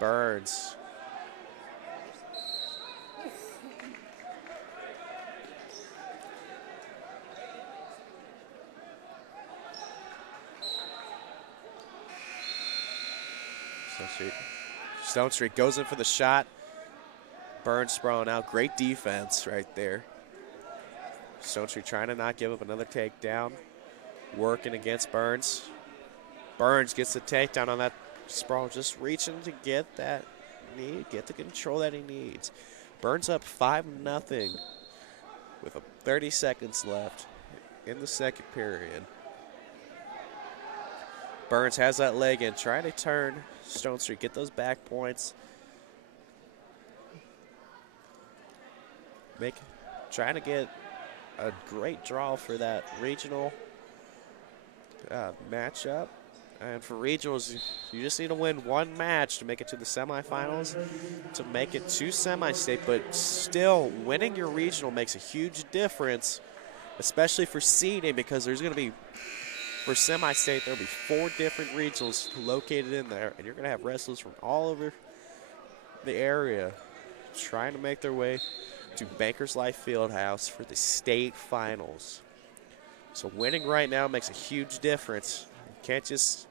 Burns. Stonestreet goes in for the shot. Burns sprawling out. Great defense right there. Stonestreet trying to not give up another takedown. Working against Burns. Burns gets the takedown on that sprawl. Just reaching to get the control that he needs. Burns up 5-0 with 30 seconds left in the second period. Burns has that leg in, trying to turn Stonestreet, get those back points. Trying to get a great draw for that regional matchup. And for regionals, you just need to win one match to make it to the semifinals, to make it to semi-state. But still, winning your regional makes a huge difference, especially for seeding, because there's going to be, for semi-state, there'll be 4 different regionals located in there, and you're going to have wrestlers from all over the area trying to make their way to Bankers Life Fieldhouse for the state finals. So winning right now makes a huge difference. You can't just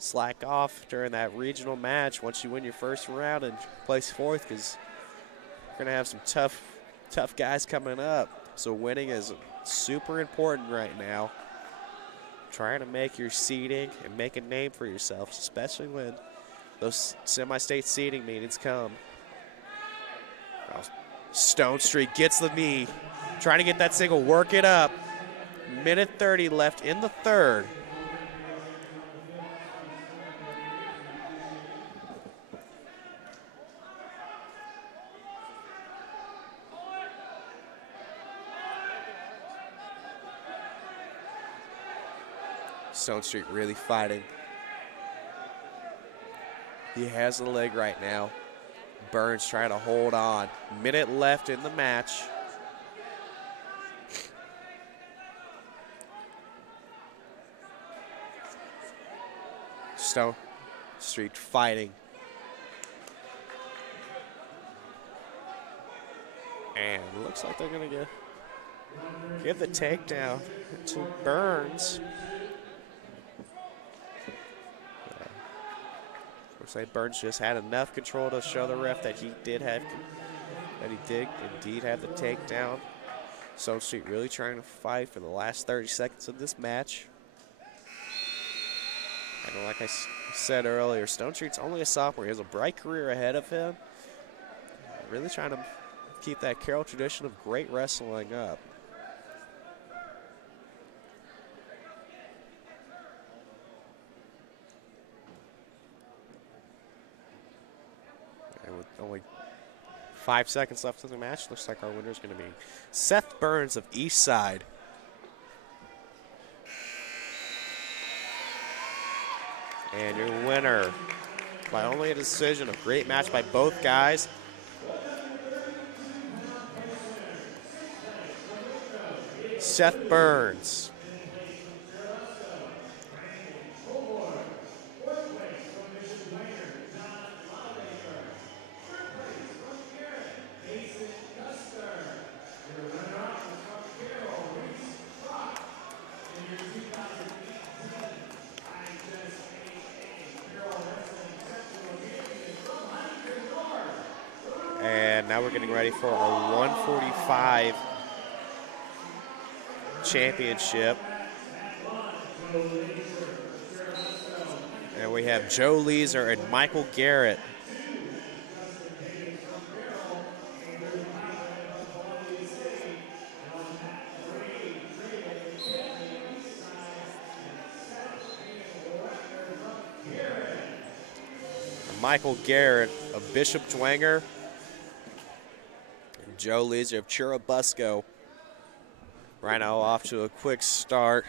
slack off during that regional match once you win your first round and place 4th, because you're going to have some tough guys coming up. So winning is super important right now. Trying to make your seeding and make a name for yourself, especially when those semi-state seeding meetings come. Stonestreet gets the knee, trying to get that single, work it up. 1:30 left in the third. Stonestreet really fighting. He has the leg right now. Burns trying to hold on. Minute left in the match. Stonestreet fighting. And it looks like they're going to give the takedown to Burns. Looks like Burns just had enough control to show the ref that he did indeed have the takedown. Stonestreet really trying to fight for the last 30 seconds of this match. And like I said earlier, Stone Street's only a sophomore. He has a bright career ahead of him. Really trying to keep that Carroll tradition of great wrestling up. And with only 5 seconds left in the match, looks like our winner is going to be Seth Burns of Eastside. And your winner, by only a decision, a great match by both guys. Seth Burns. And now we're getting ready for our 145 championship. And we have Joe Leeser and Michael Garrett. Michael Garrett of Bishop Dwenger. And Joe Leeser of Churubusco. Right now off to a quick start.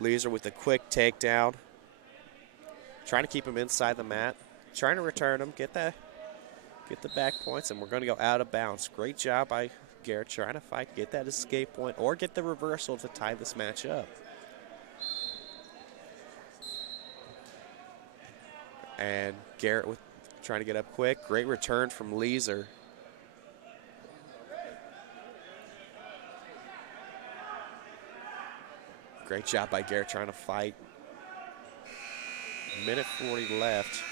Leeser with a quick takedown. Trying to keep him inside the mat. Trying to return him, get the back points, and we're going to go out of bounds. Great job by Garrett trying to fight, get that escape point, or get the reversal to tie this match up. And Garrett with trying to get up quick. Great return from Leeser. Great job by Garrett trying to fight. Minute 40 left.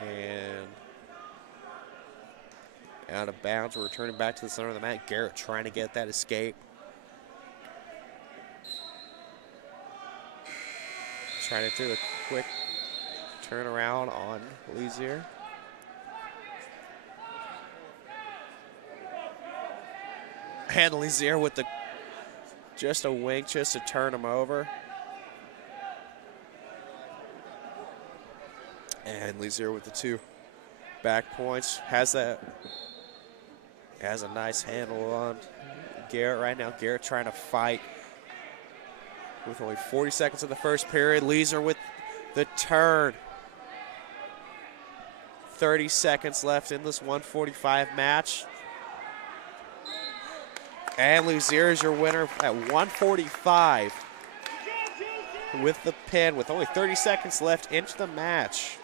And out of bounds, we're returning back to the center of the mat. Garrett trying to get that escape. Trying to do a quick turnaround on Leeser. And Leeser with just a wink just to turn him over. And Leeser with the 2 back points. Has a nice handle on Garrett right now. Garrett trying to fight with only 40 seconds of the first period. Leeser with the turn. 30 seconds left in this 145 match. And Leeser is your winner at 145 with the pin with only 30 seconds left into the match.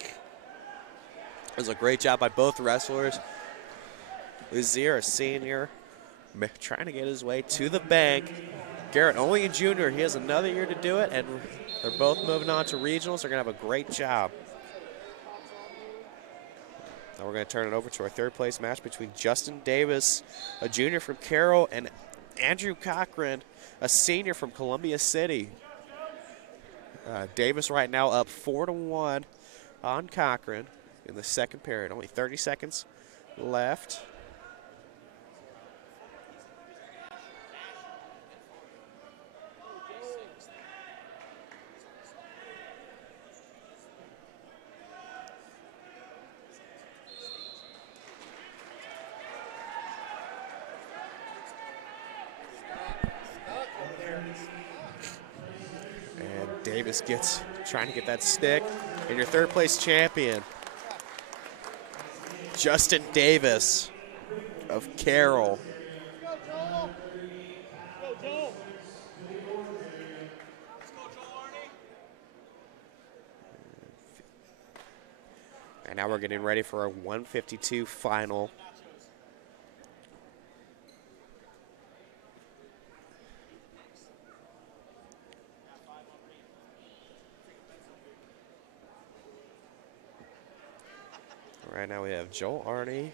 It was a great job by both wrestlers. Leeser, a senior, trying to get his way to the bank. Garrett, only a junior. He has another year to do it, and they're both moving on to regionals. They're going to have a great job. Now we're going to turn it over to our third place match between Justin Davis, a junior from Carroll, and Andrew Cochran, a senior from Columbia City. Davis right now up 4-1 on Cochran in the second period. Only 30 seconds left. Davis trying to get that stick. And your third place champion, Justin Davis of Carroll. And now we're getting ready for our 152 final. Right now we have Joel Arney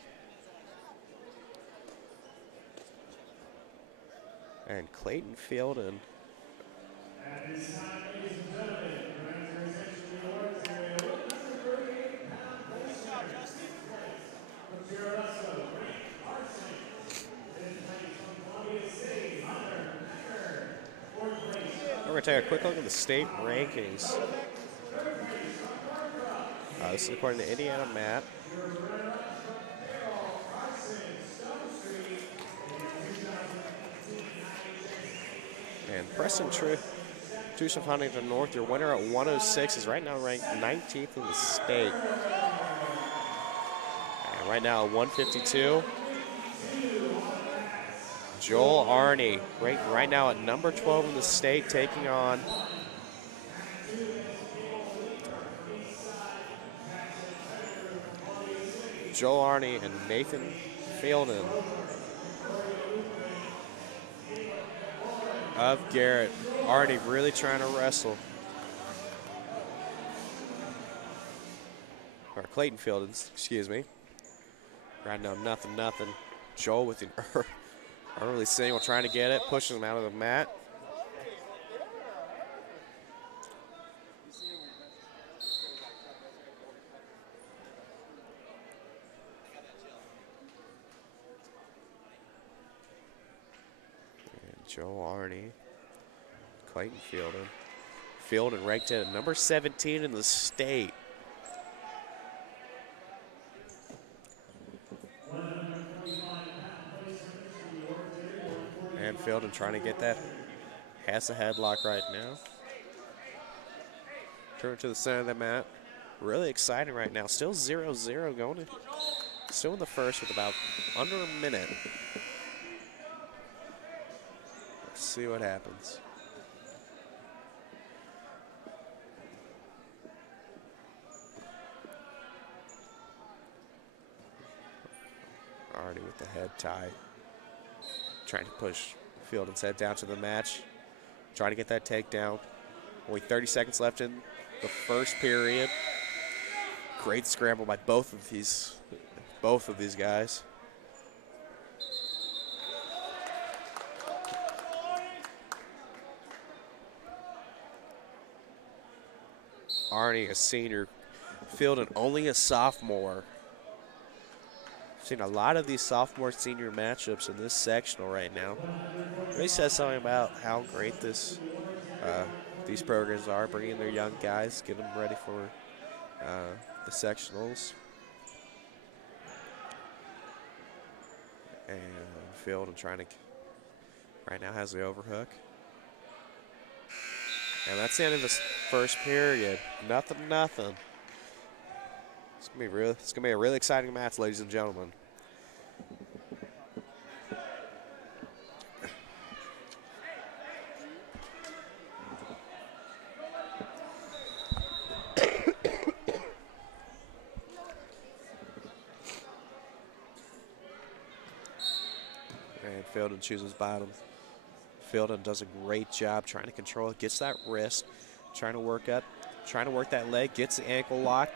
And Clayton Fielden. We're going to take a quick look at the state rankings. This is according to Indiana Matt. And Preston Truce of Huntington North, your winner at 106, is right now ranked 19th in the state. And right now at 152, Joel Arney, ranked right now at number 12 in the state, taking on Joel Arney and Nathan Fielden of Garrett. Arney really trying to wrestle. Or Clayton Fielden, excuse me. Right now, nothing. Joel with an early single, trying to get it, pushing him out of the mat. Joel Arney, Clayton Fielden. Fielden ranked at number 17 in the state. And Fielden trying to get that. Has a headlock right now. Turn to the center of the mat. Really exciting right now. Still 0-0 going in. Still in the first with about under a minute. See what happens. Already with the head tie. Trying to push Fielden's head down to the match. Trying to get that takedown. Only 30 seconds left in the first period. Great scramble by both of these guys. Arney, a senior. Fielden, only a sophomore. Seen a lot of these sophomore-senior matchups in this sectional right now. Really says something about how great these programs are, bringing their young guys, get them ready for the sectionals. And Fielden trying to, right now has the overhook. And that's the end of this first period. Nothing. It's gonna be a really exciting match, ladies and gentlemen. And Fielden chooses bottom. Fielden does a great job trying to control it, gets that wrist, trying to work that leg, gets the ankle lock.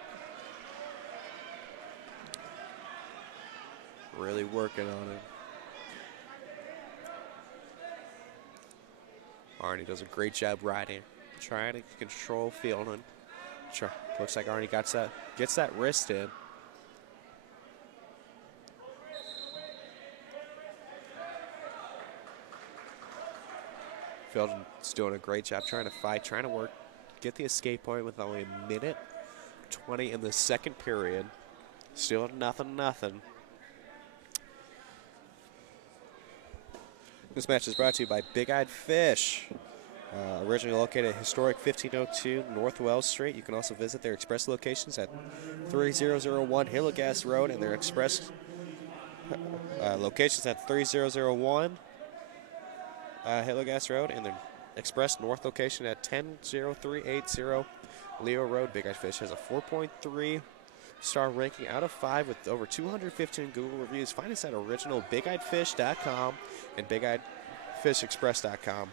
Really working on it. Arney does a great job riding, trying to control Fielden. Looks like Arney gets that wrist in. Fielden's doing a great job trying to fight, trying to work, get the escape point with only a minute 20 in the second period. Still nothing. This match is brought to you by Big Eyed Fish. Originally located at historic 1502 North Wells Street. You can also visit their express locations at 3001 Hillegas Road and their express locations at 3001 Hillegas Road and their express north location at 100380 Leo Road. Big Eyed Fish has a 4.3 star ranking out of 5 with over 215 Google reviews. Find us at originalbigeyeddfish.com and bigeyeddfishexpress.com.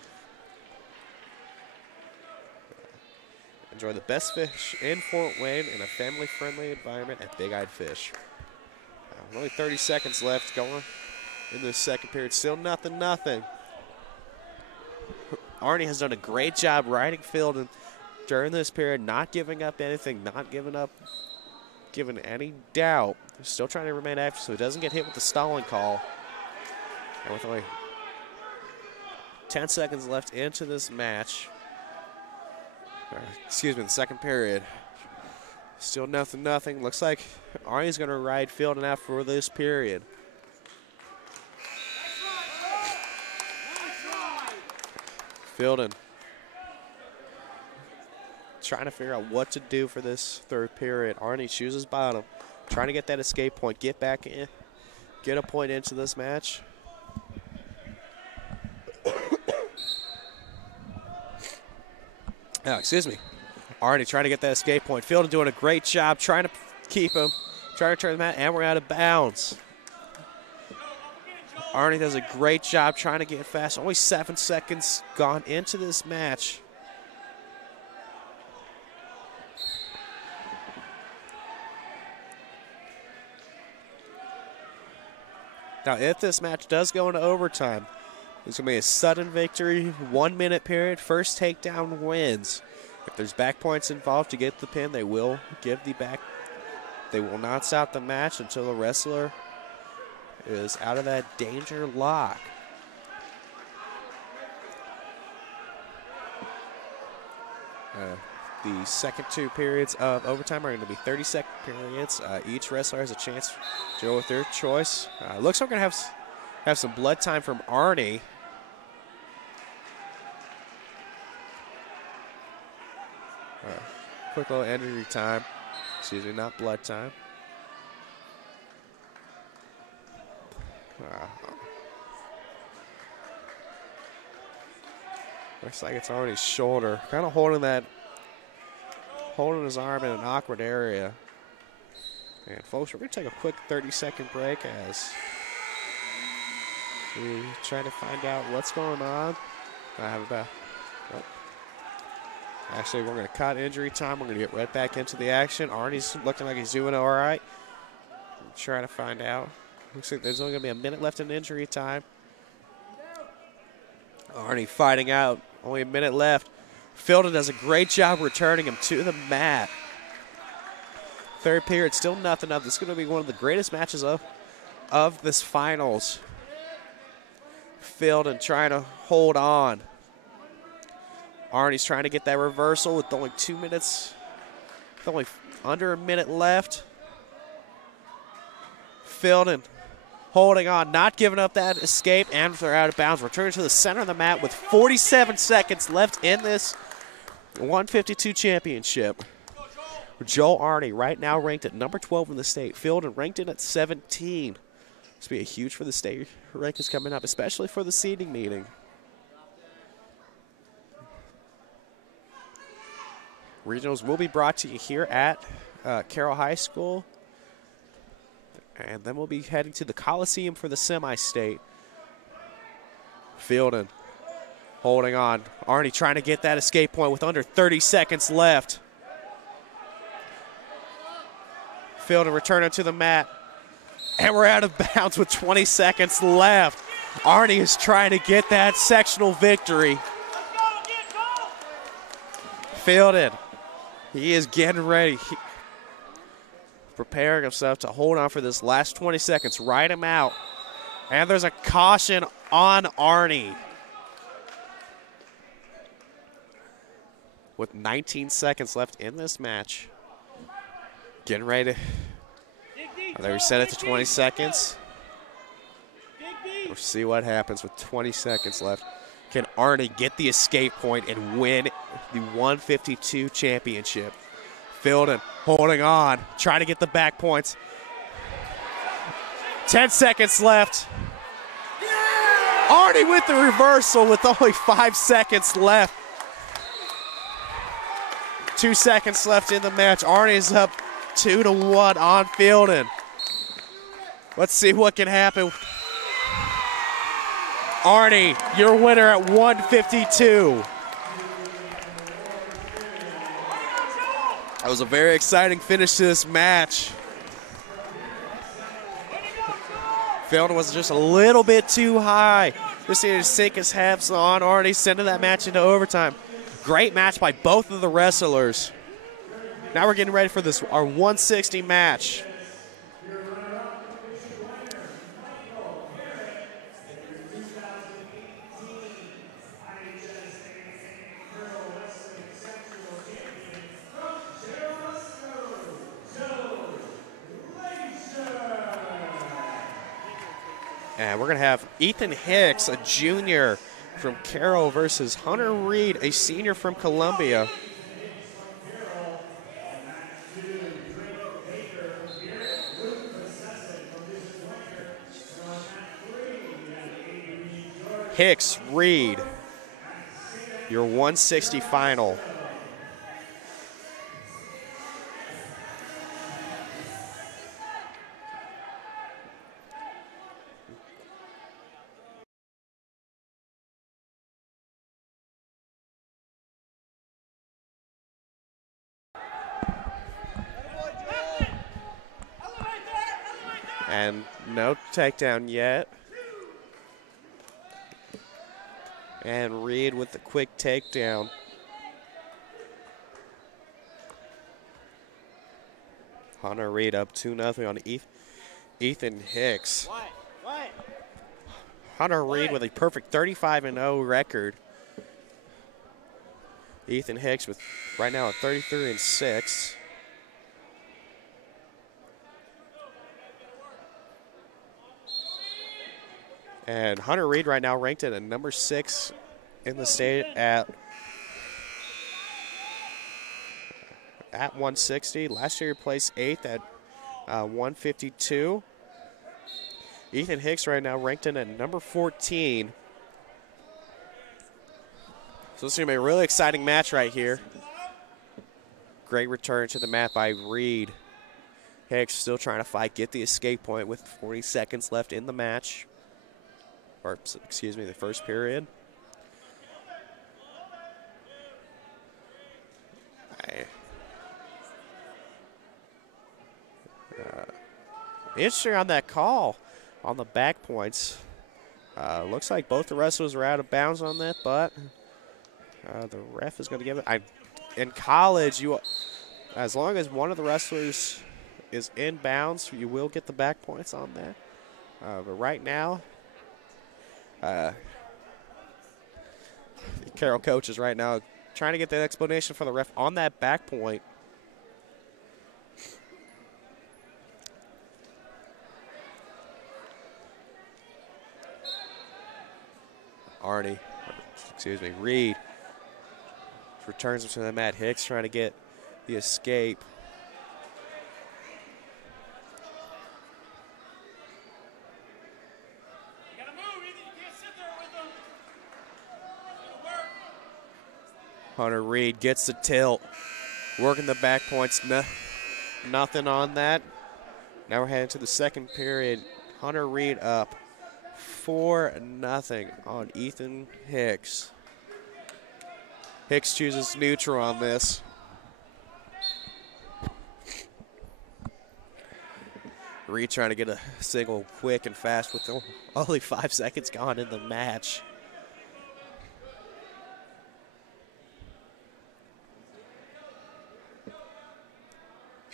Enjoy the best fish in Fort Wayne in a family-friendly environment at Big Eyed Fish. Only 30 seconds left going in the second period. Still nothing. Arnie has done a great job riding Fielden during this period, not giving up anything, not giving any doubt. Still trying to remain active so he doesn't get hit with the stalling call. And with only 10 seconds left into this match, excuse me, the second period, still nothing. Looks like Arnie's going to ride Fielden out for this period. Fielden trying to figure out what to do for this third period. Arnie chooses bottom, trying to get that escape point, get back in, get a point into this match. Oh, excuse me. Arnie trying to get that escape point. Fielden doing a great job trying to keep him, trying to turn the mat, and we're out of bounds. Arnie does a great job trying to get fast. Only 7 seconds gone into this match. Now, if this match does go into overtime, it's going to be a sudden victory, 1 minute period, first takedown wins. If there's back points involved to get the pin, they will give the back. They will not stop the match until the wrestler is out of that danger lock. The second 2 periods of overtime are going to be 30-second periods. Each wrestler has a chance to go with their choice. Looks like we're going to have some blood time from Arnie. Quick little injury time. Excuse me, not blood time. Looks like it's Arnie's shoulder. Kind of holding his arm in an awkward area. And folks, we're going to take a quick 30-second break as we try to find out what's going on. Actually, we're going to cut injury time. We're going to get right back into the action. Arnie's looking like he's doing all right. We're trying to find out. Looks like there's only going to be a minute left in injury time. Arnie fighting out. Only a minute left. Fielden does a great job returning him to the mat. Third period, still nothing up. This is going to be one of the greatest matches of this finals. Fielden trying to hold on. Arnie's trying to get that reversal with only 2 minutes, with only under a minute left. Fielden holding on, not giving up that escape, and they're out of bounds. Returning to the center of the mat with 47 seconds left in this 152 championship. Joe Arnie right now ranked at number 12 in the state. Fielden ranked in at 17. This will be a huge for the state rankings coming up, especially for the seeding meeting. Regionals will be brought to you here at Carroll High School. And then we'll be heading to the Coliseum for the semi-state. Fielden holding on. Arnie trying to get that escape point with under 30 seconds left. Fielden returning to the mat. And we're out of bounds with 20 seconds left. Arnie is trying to get that sectional victory. Fielden, he is getting ready. Preparing himself to hold on for this last 20 seconds. Ride him out. And there's a caution on Arnie. With 19 seconds left in this match. Getting ready to... They reset it to 20 seconds. We'll see what happens with 20 seconds left. Can Arnie get the escape point and win the 152 championship? Fielden holding on, trying to get the back points. 10 seconds left. Arnie with the reversal with only 5 seconds left. 2 seconds left in the match. Arnie is up 2-1 on Fielden. Let's see what can happen. Arnie, your winner at 152. That was a very exciting finish to this match. Fielden was just a little bit too high. Just needed to sink his hips on, already sending that match into overtime. Great match by both of the wrestlers. Now we're getting ready for this, our 160 match. And we're going to have Ethan Hicks, a junior from Carroll, versus Hunter Reed, a senior from Columbia. Hicks, Reed, your 160 final. And no takedown yet. And Reed with the quick takedown. Hunter Reed up 2-0 on Ethan Hicks. Hunter Reed with a perfect 35-0 record. Ethan Hicks with right now a 33-6. And Hunter Reed right now ranked at a number 6 in the state at 160. Last year he placed 8th at 152. Ethan Hicks right now ranked in at number 14. So this is going to be a really exciting match right here. Great return to the mat by Reed. Hicks still trying to fight, get the escape point with 40 seconds left in the match. Or, excuse me, the first period. Interesting on that call on the back points. Looks like both the wrestlers are out of bounds on that, but the ref is going to give it. In college, as long as one of the wrestlers is in bounds, you will get the back points on that. But right now, Carroll coaches right now trying to get the explanation from the ref on that back point. Reed returns him to the mat. Hicks trying to get the escape. Hunter Reed gets the tilt, working the back points. Nothing on that. Now we're heading to the second period. Hunter Reed up 4-0 on Ethan Hicks. Hicks chooses neutral on this. Reed trying to get a single quick and fast with only 5 seconds gone in the match.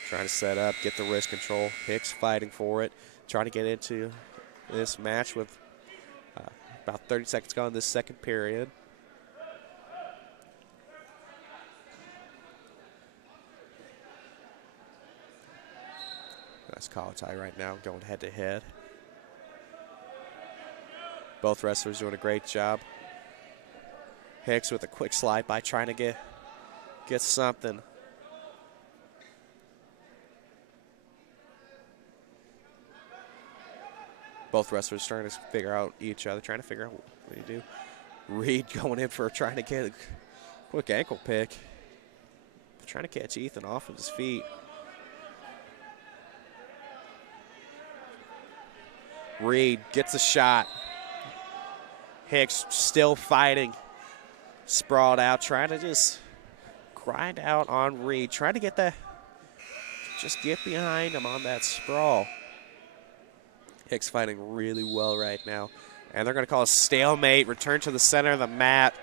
Trying to set up, get the wrist control. Hicks fighting for it. Trying to get into this match with about 30 seconds gone in this second period. Nice collar tie right now, going head to head. Both wrestlers doing a great job. Hicks with a quick slide by trying to get something. Both wrestlers starting to figure out each other, trying to figure out what do you do. Reed going in for trying to get a quick ankle pick. Trying to catch Ethan off of his feet. Reed gets a shot. Hicks still fighting. Sprawled out, trying to just grind out on Reed. Trying to get that, just get behind him on that sprawl. Hicks fighting really well right now. And they're going to call a stalemate, return to the center of the mat.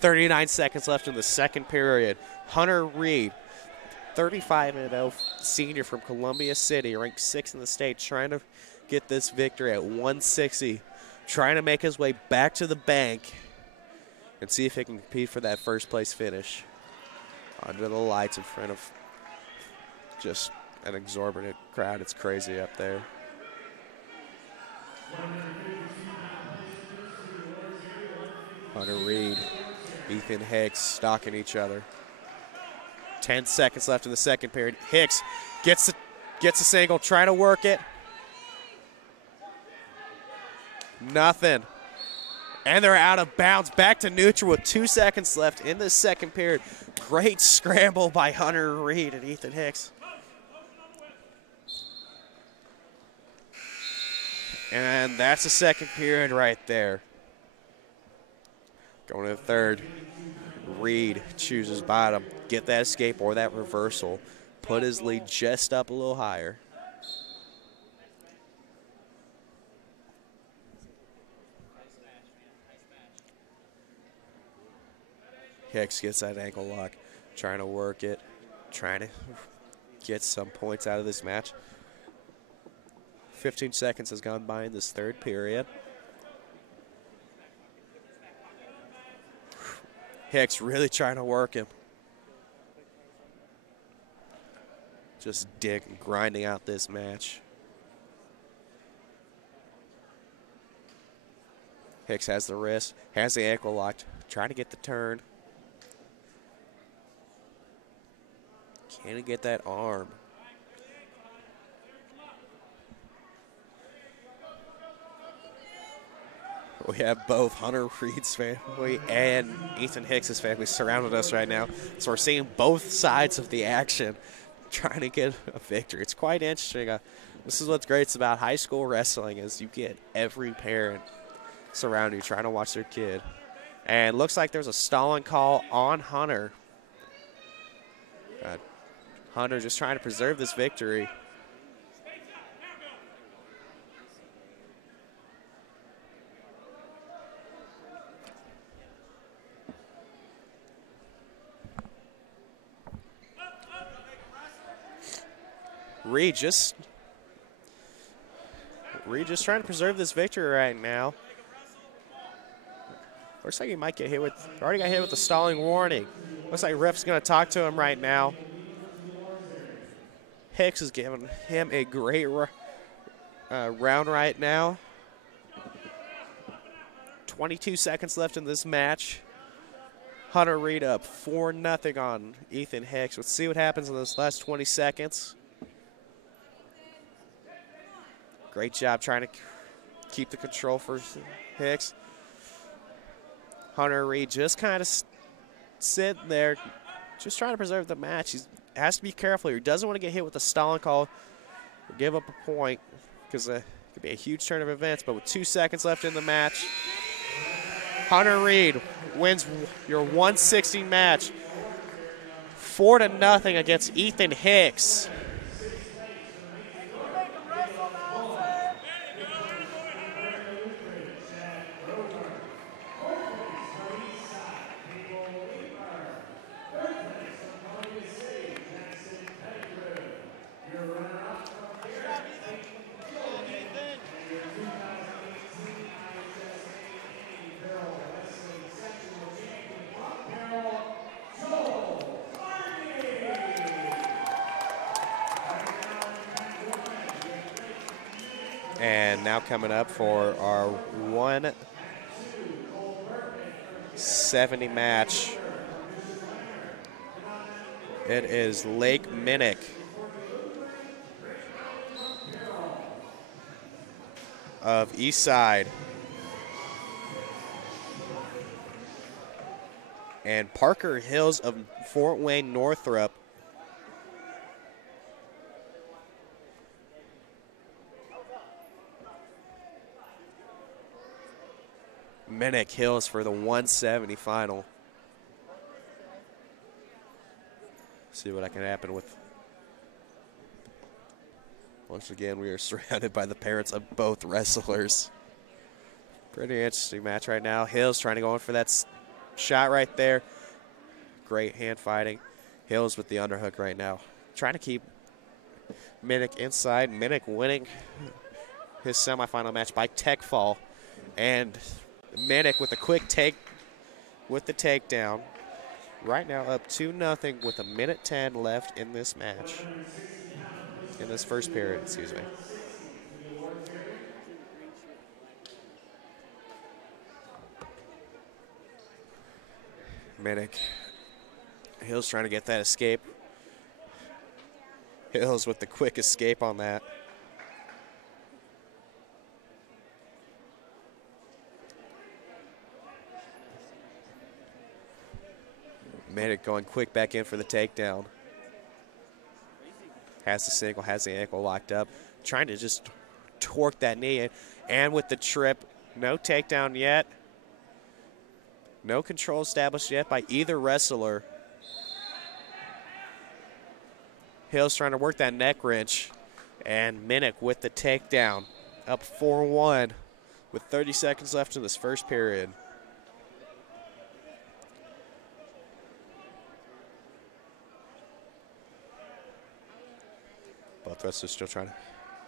39 seconds left in the second period. Hunter Reed, 35-0 senior from Columbia City, ranked 6th in the state, trying to get this victory at 160, trying to make his way back to the bank and see if he can compete for that first place finish. Under the lights in front of just an exorbitant crowd. It's crazy up there. Hunter Reed, Ethan Hicks stalking each other. 10 seconds left in the second period. Hicks gets a single, trying to work it. Nothing. And they're out of bounds. Back to neutral with 2 seconds left in the second period. Great scramble by Hunter Reed and Ethan Hicks. And that's the second period right there. Going to the third. Reed chooses bottom. Get that escape or that reversal. Put his lead just up a little higher. Hicks gets that ankle lock, trying to work it, trying to get some points out of this match. 15 seconds has gone by in this third period. Hicks really trying to work him. Just grinding out this match. Hicks has the wrist, has the ankle locked, trying to get the turn. Can he get that arm? We have both Hunter Reed's family and Ethan Hicks' family surrounded us right now. So we're seeing both sides of the action trying to get a victory. It's quite interesting. This is what's great about high school wrestling is you get every parent surrounding you trying to watch their kid. And looks like there's a stalling call on Hunter. Hunter just trying to preserve this victory. Reed just trying to preserve this victory right now. Looks like he might get hit with, already got hit with the stalling warning. Looks like ref's going to talk to him right now. Hicks is giving him a great round right now. 22 seconds left in this match. Hunter Reed up 4-0 on Ethan Hicks. Let's see what happens in those last 20 seconds. Great job trying to keep the control for Hicks. Hunter Reed just kind of sitting there, just trying to preserve the match. He has to be careful here. He doesn't want to get hit with a stalling call or give up a point because it could be a huge turn of events. But with 2 seconds left in the match, Hunter Reed wins your 160 match 4-0 against Ethan Hicks. And now coming up for our 170 match, it is Lake Minnick of Eastside and Parker Hills of Fort Wayne Northrop. Minnick Hills for the 170 final. See what can happen with. Once again, we are surrounded by the parents of both wrestlers. Pretty interesting match right now. Hills trying to go in for that shot right there. Great hand fighting. Hills with the underhook right now. Trying to keep Minnick inside. Minnick winning his semifinal match by tech fall. And Minnick with a quick take with the takedown. Right now up 2-0 with 1:10 left in this match. In this first period, excuse me. Minnick. Hills trying to get that escape. Hills with the quick escape on that. Minnick going quick back in for the takedown. Has the single, has the ankle locked up. Trying to just torque that knee in. And with the trip, no takedown yet. No control established yet by either wrestler. Hills trying to work that neck wrench. And Minnick with the takedown. Up 4-1 with 30 seconds left in this first period. Both wrestlers still trying to,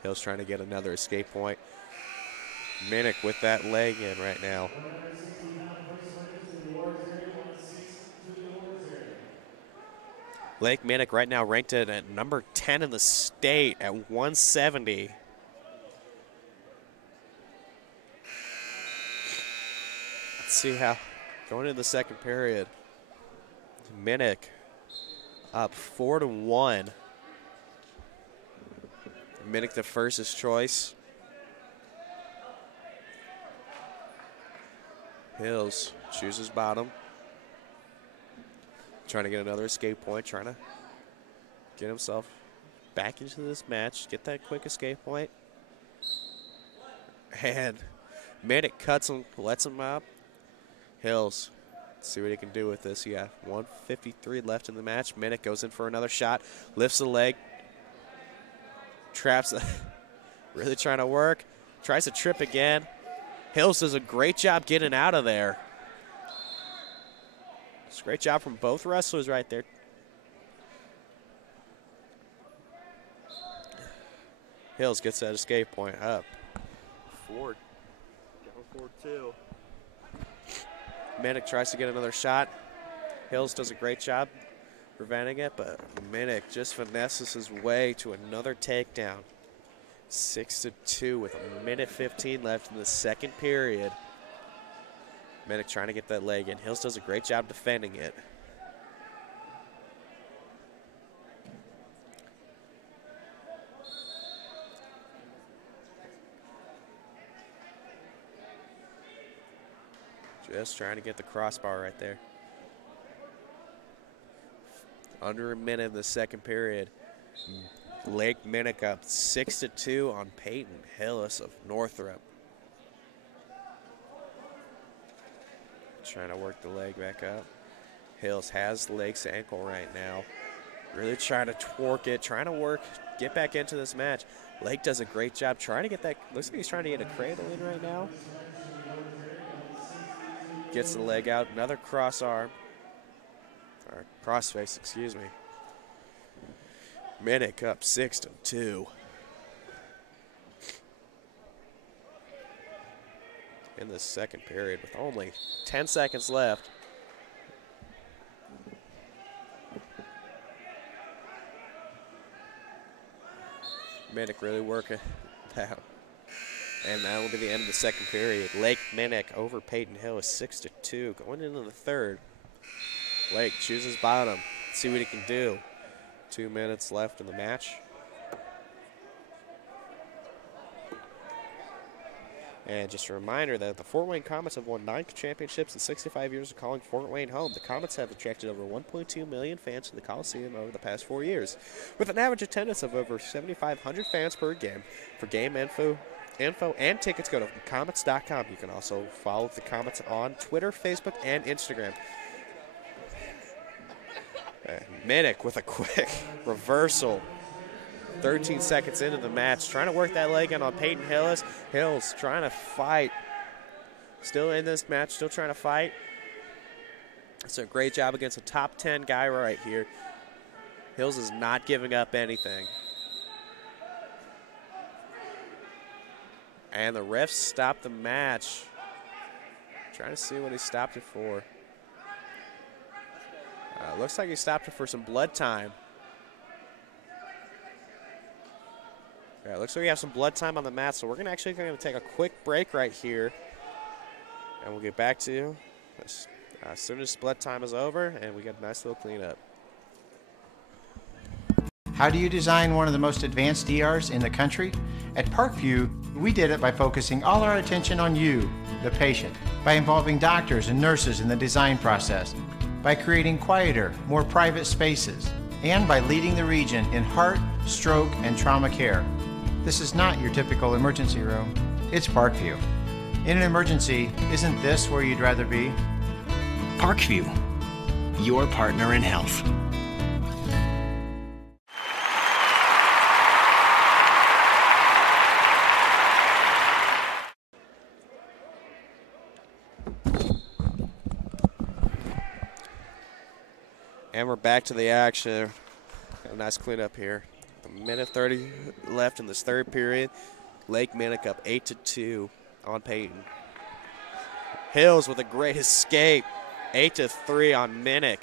Hills trying to get another escape point. Minnick with that leg in right now. Lake Minnick right now ranked at number 10 in the state at 170. Let's see how, going into the second period, Minnick up 4-1. Minnick the first choice. Hills chooses bottom. Trying to get another escape point, trying to get himself back into this match, get that quick escape point. And Minnick cuts him, lets him up. Hills, let's see what he can do with this. Yeah, 1:53 left in the match. Minnick goes in for another shot, lifts the leg, traps, really trying to work, tries to trip again. Hills does a great job getting out of there. It's a great job from both wrestlers right there. Hills gets that escape point up. Down 4-2. Minnick tries to get another shot. Hills does a great job preventing it, but Minnick just finesses his way to another takedown. 6-2 with 1:15 left in the second period. Minnick trying to get that leg in. Hills does a great job defending it. Just trying to get the crossbar right there. Under a minute in the second period. Lake Minnick up 6-2 on Peyton Hillis of Northrop. Trying to work the leg back up. Hills has Lake's ankle right now. Really trying to torque it, trying to work, get back into this match. Lake does a great job trying to get that, looks like he's trying to get a cradle in right now. Gets the leg out, another cross arm. Or crossface, excuse me. Minnick up 6-2. In the second period with only 10 seconds left. Minnick really working down. And that will be the end of the second period. Lake Minnick over Peyton Hill is 6-2. Going into the third. Lake chooses bottom. Let's see what he can do. 2 minutes left in the match. And just a reminder that the Fort Wayne Comets have won 9 championships in 65 years of calling Fort Wayne home. The Comets have attracted over 1.2 million fans to the Coliseum over the past 4 years, with an average attendance of over 7,500 fans per game. For game info and tickets, go to comets.com. You can also follow the Comets on Twitter, Facebook, and Instagram. Minnick with a quick reversal. 13 seconds into the match, trying to work that leg in on Peyton Hillis. Hills trying to fight still in this match, still trying to fight. It's a great job against a top 10 guy right here. Hills is not giving up anything. And the refs stopped the match. Trying to see what he stopped it for. Looks like he stopped it for some blood time. Yeah, looks like we have some blood time on the mat, so we're going to take a quick break right here. And we'll get back to you as soon as blood time is over, and we get a nice little cleanup. How do you design one of the most advanced ERs in the country? At Parkview, we did it by focusing all our attention on you, the patient, by involving doctors and nurses in the design process, by creating quieter, more private spaces, and by leading the region in heart, stroke, and trauma care. This is not your typical emergency room. It's Parkview. In an emergency, isn't this where you'd rather be? Parkview, your partner in health. And we're back to the action. A nice cleanup here. A minute 30 left in this third period. Lake Minnick up 8-2 on Peyton. Hills with a great escape. 8-3 on Minnick.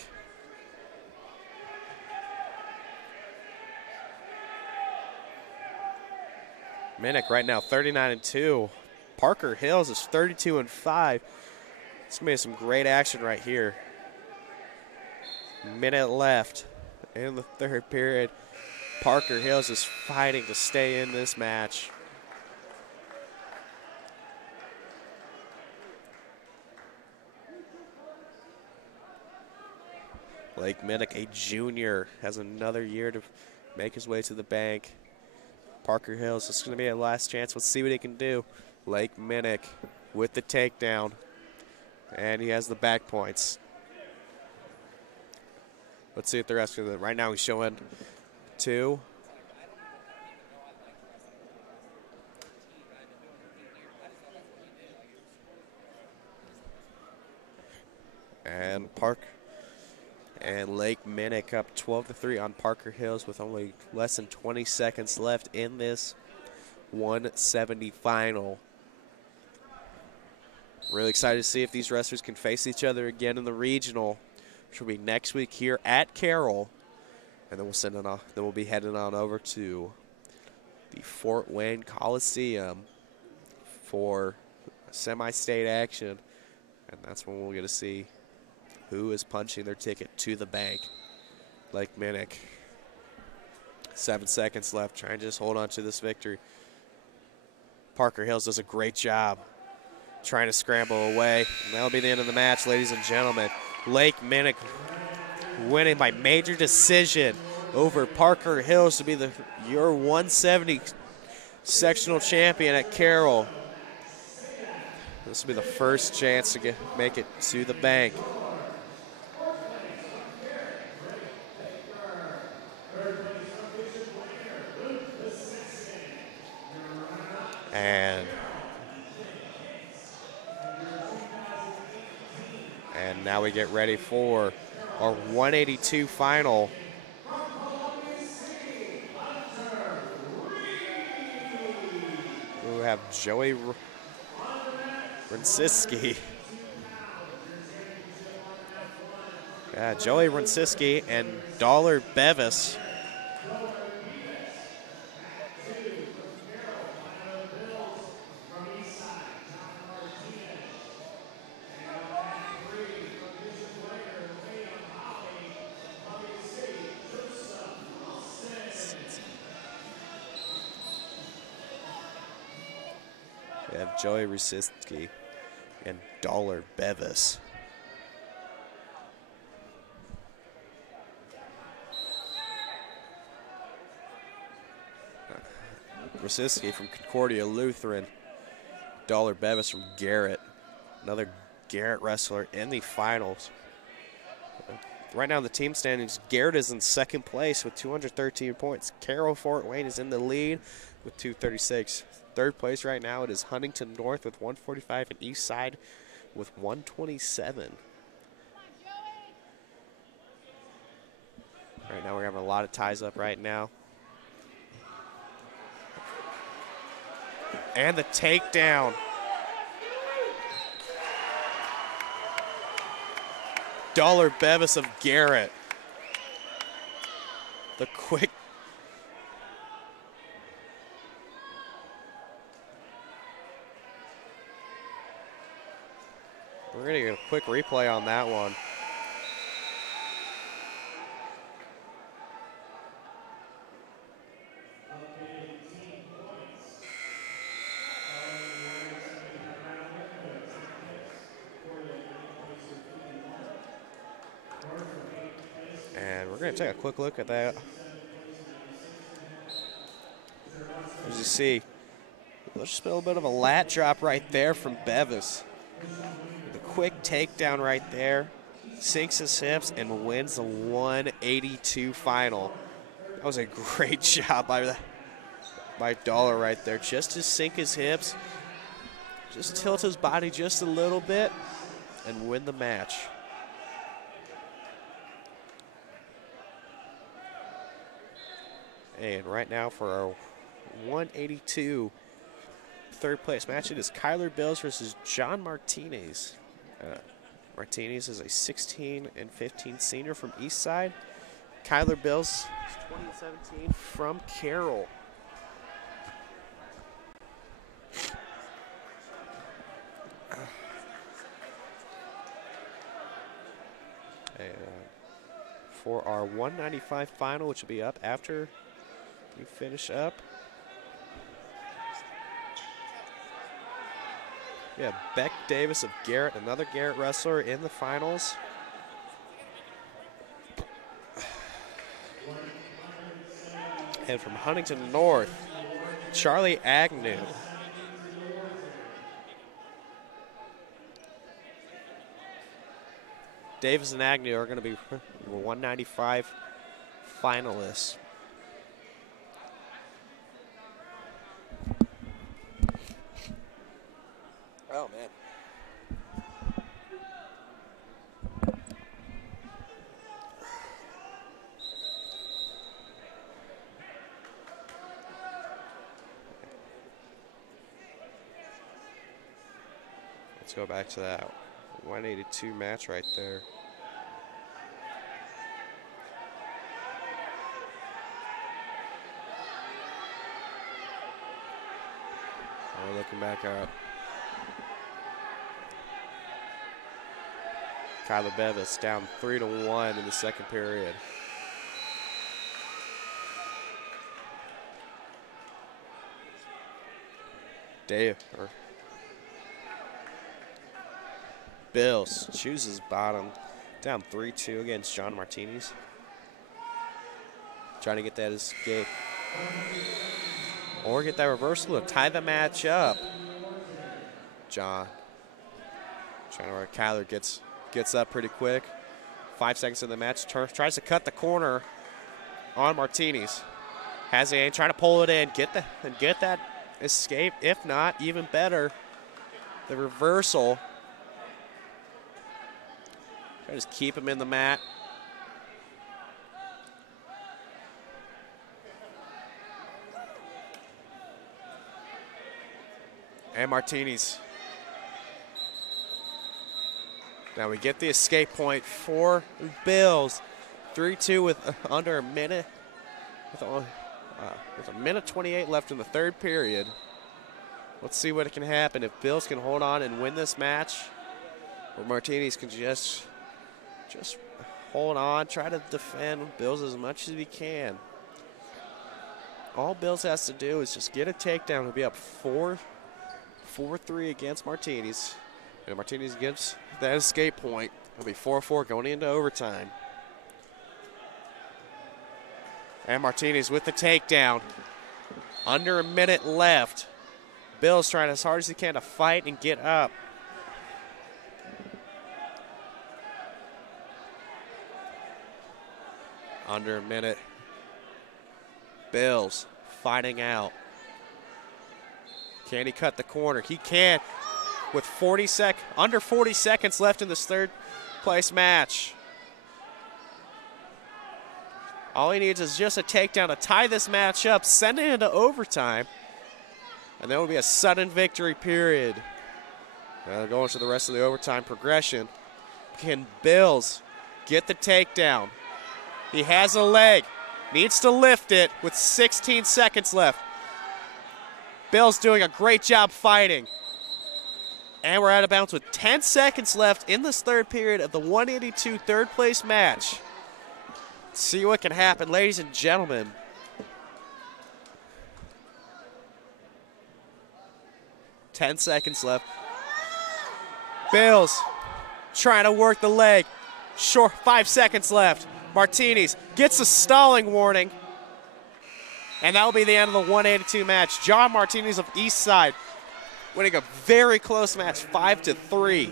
Minnick right now 39-2. Parker Hills is 32-5. It's gonna be some great action right here. Minute left in the third period. Parker Hills is fighting to stay in this match. Lake Minnick, a junior, has another year to make his way to the bank. Parker Hills, this is going to be a last chance. Let's see what he can do. Lake Minnick with the takedown. And he has the back points. Let's see what the rest of it. Right now he's showing 2. And Lake Minnick up 12-3 on Parker Hills with only less than 20 seconds left in this 170 final. Really excited to see if these wrestlers can face each other again in the regional, which will be next week here at Carroll. And then we'll send it off. Then we'll be heading on over to the Fort Wayne Coliseum for semi-state action. And that's when we'll get to see who is punching their ticket to the bank. Lake Minnick. 7 seconds left, trying to just hold on to this victory. Parker Hills does a great job trying to scramble away. And that'll be the end of the match, ladies and gentlemen. Lake Minnick winning by major decision over Parker Hills to be your 170 sectional champion at Carroll. This will be the first chance to make it to the bank. And now we get ready for our 182 final. We have Joey Runsiski. Joey Runsiski and Dollar Bevis. We have Joey Runsiski and Dollar Bevis. Runsiski from Concordia Lutheran. Dollar Bevis from Garrett. Another Garrett wrestler in the finals. Right now in the team standings, Garrett is in second place with 213 points. Carroll Fort Wayne is in the lead with 236. third place right now, it is Huntington North with 145 and East Side with 127. Right now we're having a lot of ties up right now. And the takedown. Dollar Bevis of Garrett. The quick. We're going to get a quick replay on that one. And we're going to take a quick look at that. As you see, there's just a little bit of a lat drop right there from Bevis. The quick takedown right there, sinks his hips and wins the 182 final. That was a great job by Dollar right there, just to sink his hips, just tilt his body just a little bit and win the match. And right now for our 182 third place match, it is Kyler Bills versus John Martinez. Martinez is a 16 and 15 senior from East Side. Kyler Bills, 2017 from Carroll. And for our 195 final, which will be up after we finish up. Yeah, Beck Davis of Garrett, another Garrett wrestler in the finals. And from Huntington North, Charlie Agnew. Davis and Agnew are going to be 195 finalists. Oh, man. Let's go back to that 182 match right there. We're looking back up. Kyler Bevis down 3-1 in the second period. Bills chooses bottom, down 3-2 against John Martinez. Trying to get that escape. Or get that reversal to tie the match up. John trying to work. Kyler gets up pretty quick. 5 seconds in the match. Tries to cut the corner on Martinez. Has the aim, trying to pull it in. Get that escape. If not, even better, the reversal. Try to just keep him in the mat. And Martinez. Now we get the escape point for Bills. 3-2 with under a minute. With a minute 28 left in the third period. Let's see what can happen if Bills can hold on and win this match. Or Martinez can just hold on, try to defend Bills as much as he can. All Bills has to do is just get a takedown. He'll be up 4-3 against Martinez. And Martinez gets that escape point. It'll be 4-4 going into overtime. And Martinez with the takedown. Under a minute left. Bills trying as hard as he can to fight and get up. Under a minute. Bills fighting out. Can he cut the corner? He can with under 40 seconds left in this third place match. All he needs is just a takedown to tie this match up, send it into overtime, and there will be a sudden victory period. Going to the rest of the overtime progression. Can Bills get the takedown? He has a leg, needs to lift it with 16 seconds left. Bills doing a great job fighting. And we're out of bounds with 10 seconds left in this third period of the 182 third place match. See what can happen, ladies and gentlemen. Ten seconds left. Bills trying to work the leg. Short, 5 seconds left. Martinez gets a stalling warning. And that will be the end of the 182 match. John Martinez of East Side winning a very close match, 5-3.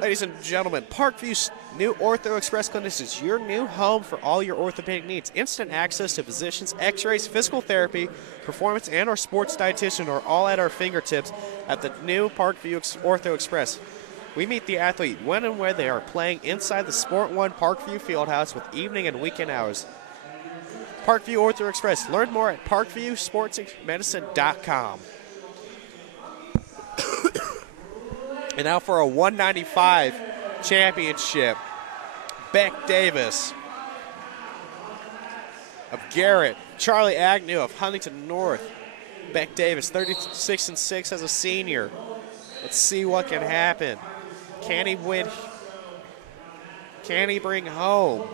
Ladies and gentlemen, Parkview's new Ortho Express Clinic is your new home for all your orthopedic needs. Instant access to physicians, x-rays, physical therapy, performance, and our sports dietitian are all at our fingertips at the new Parkview Ortho Express. We meet the athlete when and where they are playing inside the Sport One Parkview Fieldhouse with evening and weekend hours. Parkview Ortho Express. Learn more at parkviewsportsmedicine.com. And now for a 195 championship, Beck Davis of Garrett, Charlie Agnew of Huntington North. Beck Davis, 36-6 as a senior. Let's see what can happen. Can he win? Can he bring home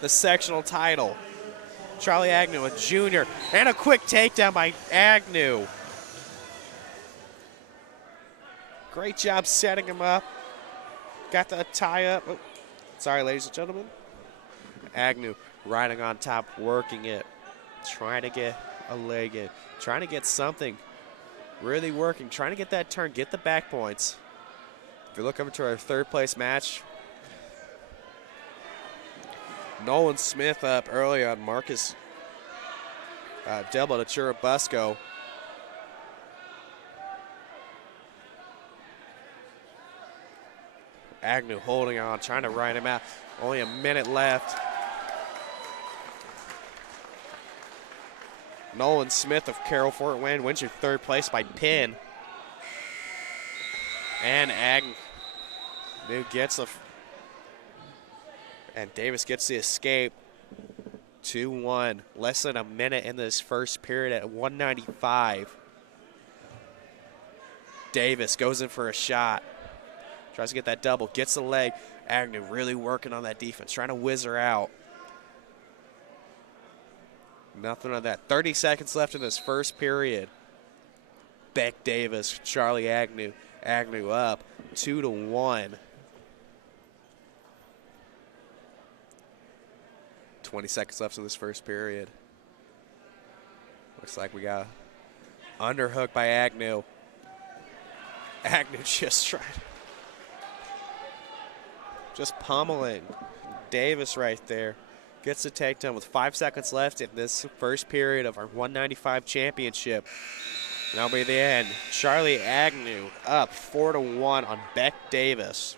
the sectional title? Charlie Agnew, a junior, and a quick takedown by Agnew. Great job setting him up. Got the tie up. Oh, sorry, ladies and gentlemen. Agnew riding on top, working it. Trying to get a leg in. Trying to get something. Really working. Trying to get that turn. Get the back points. If you look over to our third place match, Nolan Smith up early on Marcus Delbo to Churubusco. Agnew holding on, trying to ride him out. Only a minute left. Nolan Smith of Carroll Fort Wayne wins your third place by pin. And Agnew gets and Davis gets the escape. 2-1. Less than a minute in this first period at 195. Davis goes in for a shot. Tries to get that double, gets the leg. Agnew really working on that defense, trying to whiz her out. Nothing on that. 30 seconds left in this first period. Beck Davis, Charlie Agnew. Agnew up 2-1. 20 seconds left in this first period. Looks like we got underhook by Agnew. Agnew just pummeling Davis right there. Gets the takedown with 5 seconds left in this first period of our 195 championship. And that'll be the end. Charlie Agnew up 4-1 on Beck Davis.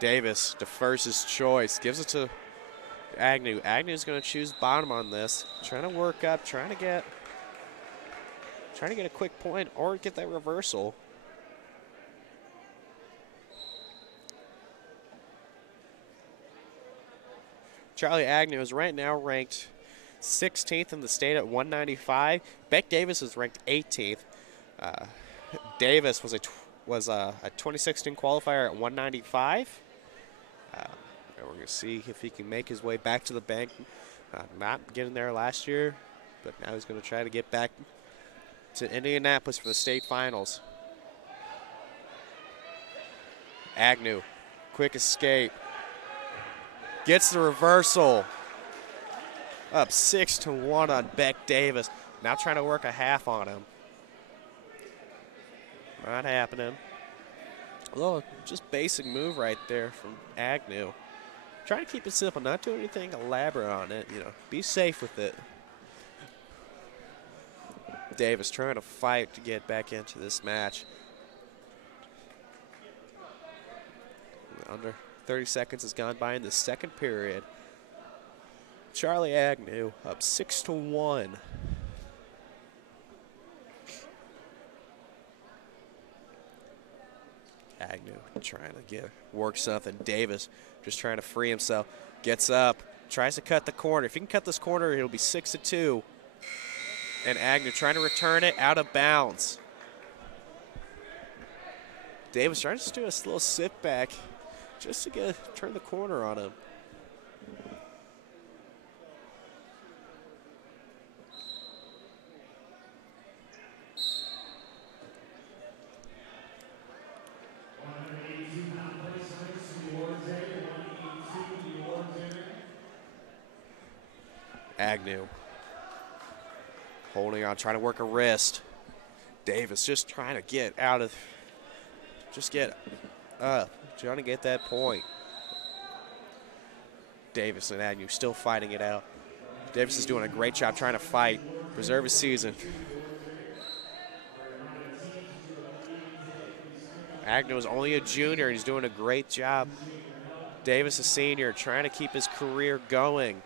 Davis defers his choice, gives it to Agnew. Agnew's going to choose bottom on this. Trying to work up, trying to get a quick point or get that reversal. Charlie Agnew is right now ranked 16th in the state at 195. Beck Davis is ranked 18th. Davis was a 2016 qualifier at 195. We're going to see if he can make his way back to the bank. Not getting there last year, but now he's going to try to get back to Indianapolis for the state finals. Agnew, quick escape. Gets the reversal. Up 6-1 on Beck Davis. Now trying to work a half on him. Not happening. A little just basic move right there from Agnew. Try to keep it simple, not do anything elaborate on it. You know, be safe with it. Davis trying to fight to get back into this match. Under 30 seconds has gone by in the second period. Charlie Agnew up 6-1. Agnew trying to work something. Davis just trying to free himself. Gets up, tries to cut the corner. If he can cut this corner, it'll be 6-2. And Agnew trying to return it out of bounds. Davis trying to just do a little sit back just to turn the corner on him. Agnew holding on, trying to work a wrist. Davis just trying to get out of, just get up, trying to get that point. Davis and Agnew still fighting it out. Davis is doing a great job trying to fight, preserve his season. Agnew is only a junior, and he's doing a great job. Davis, a senior, trying to keep his career going.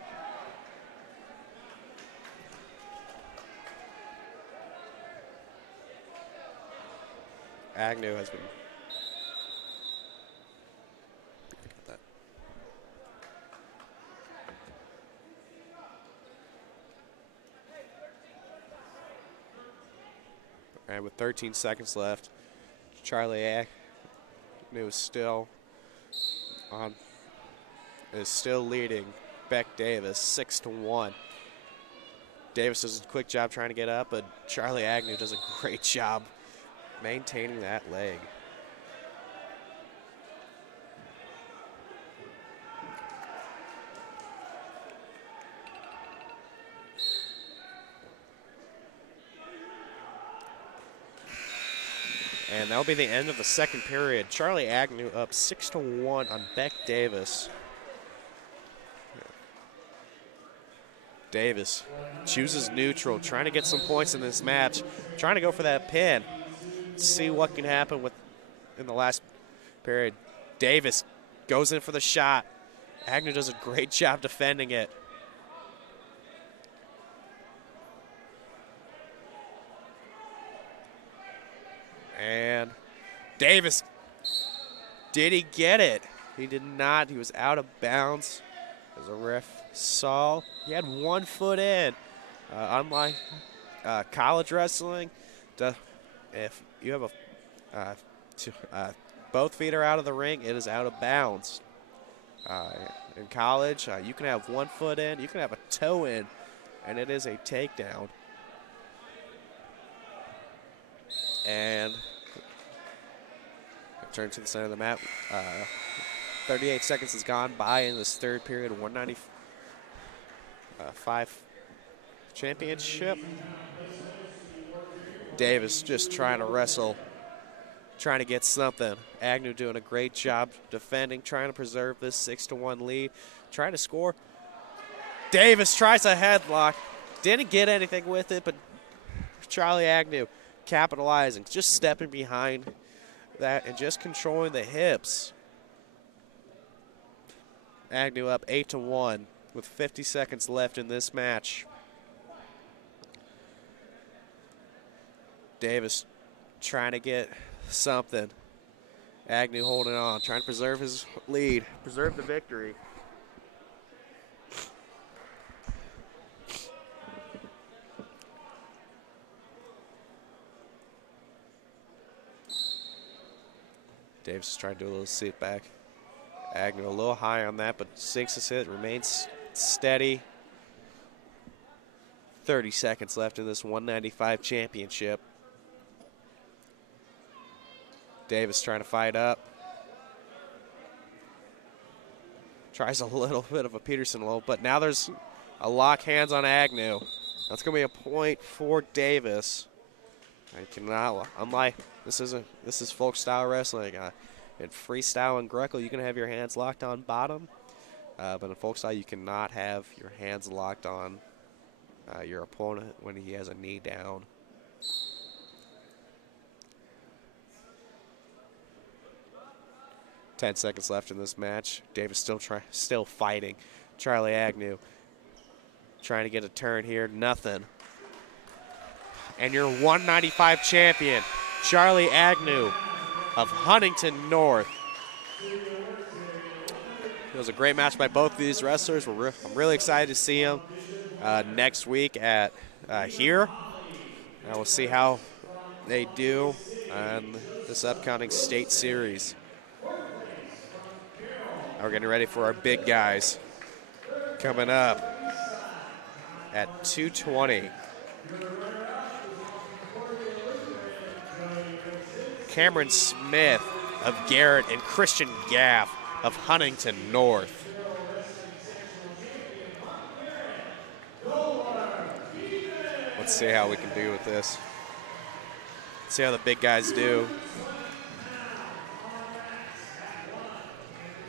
Agnew has been. And with 13 seconds left, Charlie Agnew is still leading Beck Davis 6-1. Davis does a quick job trying to get up, but Charlie Agnew does a great job maintaining that leg. And that'll be the end of the second period. Charlie Agnew up 6-1 on Beck Davis. Davis chooses neutral, trying to get some points in this match, trying to go for that pin. See what can happen in the last period. Davis goes in for the shot. Agnew does a great job defending it. And Davis, did he get it? He did not. He was out of bounds. As a ref saw, he had 1 foot in. Unlike college wrestling, if you have both feet are out of the ring, it is out of bounds. In college, you can have 1 foot in, you can have a toe in, and it is a takedown. And turn to the center of the map. 38 seconds has gone by in this third period. 195 championship. Davis just trying to wrestle, trying to get something. Agnew doing a great job defending, trying to preserve this 6-1 lead, trying to score. Davis tries a headlock, didn't get anything with it, but Charlie Agnew capitalizing, just stepping behind that and just controlling the hips. Agnew up 8-1 with 50 seconds left in this match. Davis trying to get something. Agnew holding on, trying to preserve his lead, preserve the victory. Davis is trying to do a little sit back. Agnew a little high on that, but sinks his hit, remains steady. 30 seconds left in this 195 championship. Davis trying to fight up. Tries a little bit of a Peterson low, but now there's a lock hands on Agnew. That's going to be a point for Davis. I cannot, unlike, this is folk style wrestling. In freestyle and Greco, you can have your hands locked on bottom. But in folk style, you cannot have your hands locked on your opponent when he has a knee down. Ten seconds left in this match. Davis still fighting. Charlie Agnew trying to get a turn here. Nothing. And your 195 champion, Charlie Agnew of Huntington North. It was a great match by both of these wrestlers. I'm really excited to see them next week at here. And we'll see how they do on this upcoming state series. We're getting ready for our big guys coming up at 2:20. Cameron Smith of Garrett and Christian Gaff of Huntington North. Let's see how we can do with this. See how the big guys do.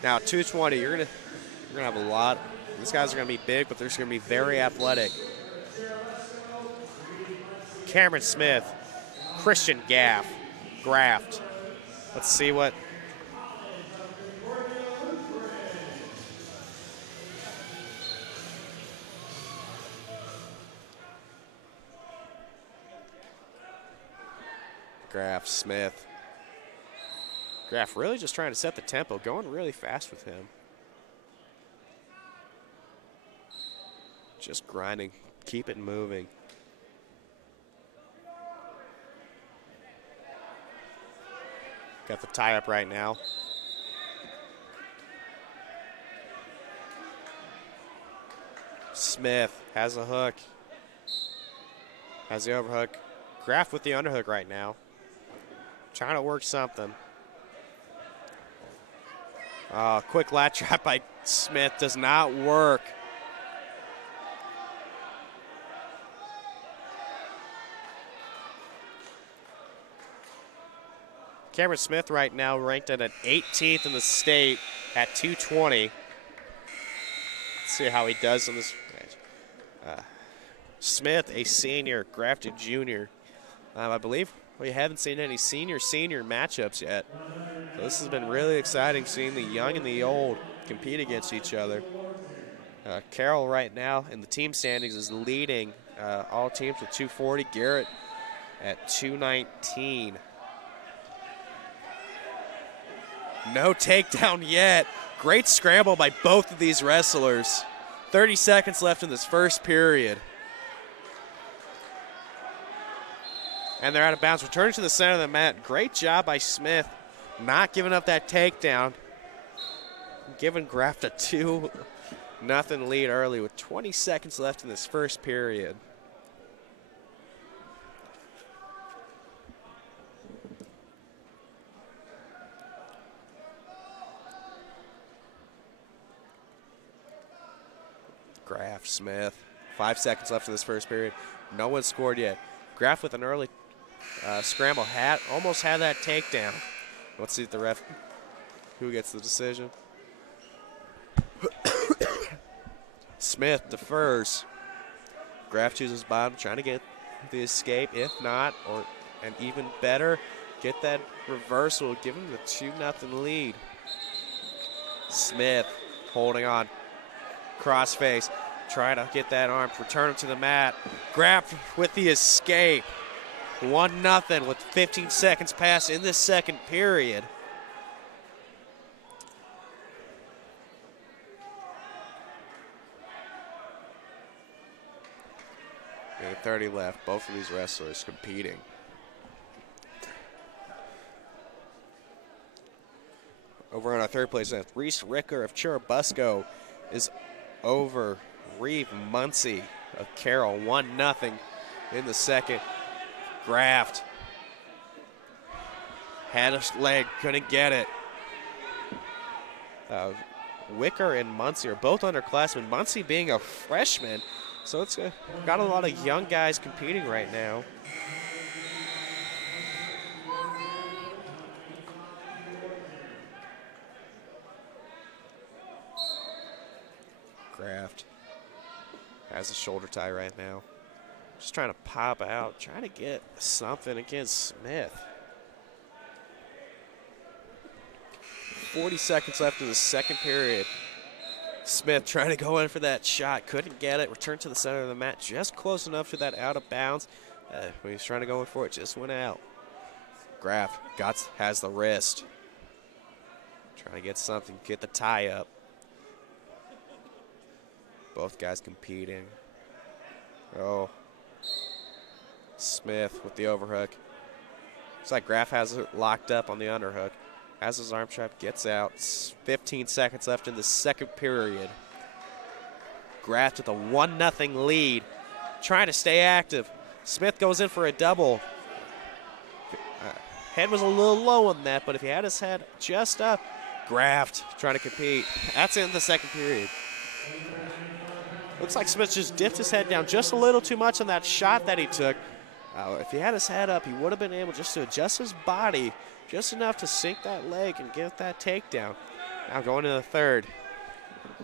Now 220, you're gonna have a lot. These guys are gonna be big, but they're just gonna be very athletic. Cameron Smith, Christian Graft. Let's see what. Smith. Graff really just trying to set the tempo, going really fast with him. Just grinding, keep it moving. Got the tie up right now. Smith has a hook. Has the overhook. Graff with the underhook right now. Trying to work something. Quick lat trap by Smith does not work. Cameron Smith right now ranked at an 18th in the state at 220. Let's see how he does in this match. Smith, a senior, Graff a junior. I believe we haven't seen any senior matchups yet. So this has been really exciting, seeing the young and the old compete against each other. Carroll right now in the team standings is leading all teams with 240. Garrett at 219. No takedown yet. Great scramble by both of these wrestlers. 30 seconds left in this first period. And they're out of bounds. Returning to the center of the mat. Great job by Smith, not giving up that takedown. Giving Graff a 2-0 lead early with 20 seconds left in this first period. Graff, Smith. 5 seconds left in this first period. No one scored yet. Graff with an early scramble, almost had that takedown. Let's see if the ref, who gets the decision. Smith defers. Graff chooses bottom, trying to get the escape. If not, and even better, get that reversal, give him the 2-0 lead. Smith holding on. Crossface, trying to get that arm, return him to the mat. Graff with the escape. 1-0 with 15 seconds passed in this second period. And 30 left, both of these wrestlers competing. Over on our third place, Reese Ricker of Churubusco is over Reeve Muncie of Carroll. 1-0 in the second. Graft had a leg, couldn't get it. Wicker and Muncie are both underclassmen. Muncie being a freshman, so it's got a lot of young guys competing right now. Graft has a shoulder tie right now. Just trying to pop out, trying to get something against Smith. 40 seconds left in the second period. Smith trying to go in for that shot, couldn't get it, returned to the center of the mat, just close enough to that out of bounds. When he was trying to go in for it, just went out. Graff has the wrist. Trying to get something, get the tie up. Both guys competing. Oh. Smith with the overhook. Looks like Graff has it locked up on the underhook. Has his arm trap, gets out. 15 seconds left in the second period. Graff with a 1-0 lead. Trying to stay active. Smith goes in for a double. Head was a little low on that, but if he had his head just up, Graft trying to compete. That's in the second period. Looks like Smith just dipped his head down just a little too much on that shot that he took. If he had his head up, he would have been able just to adjust his body just enough to sink that leg and get that takedown. Now going to the third.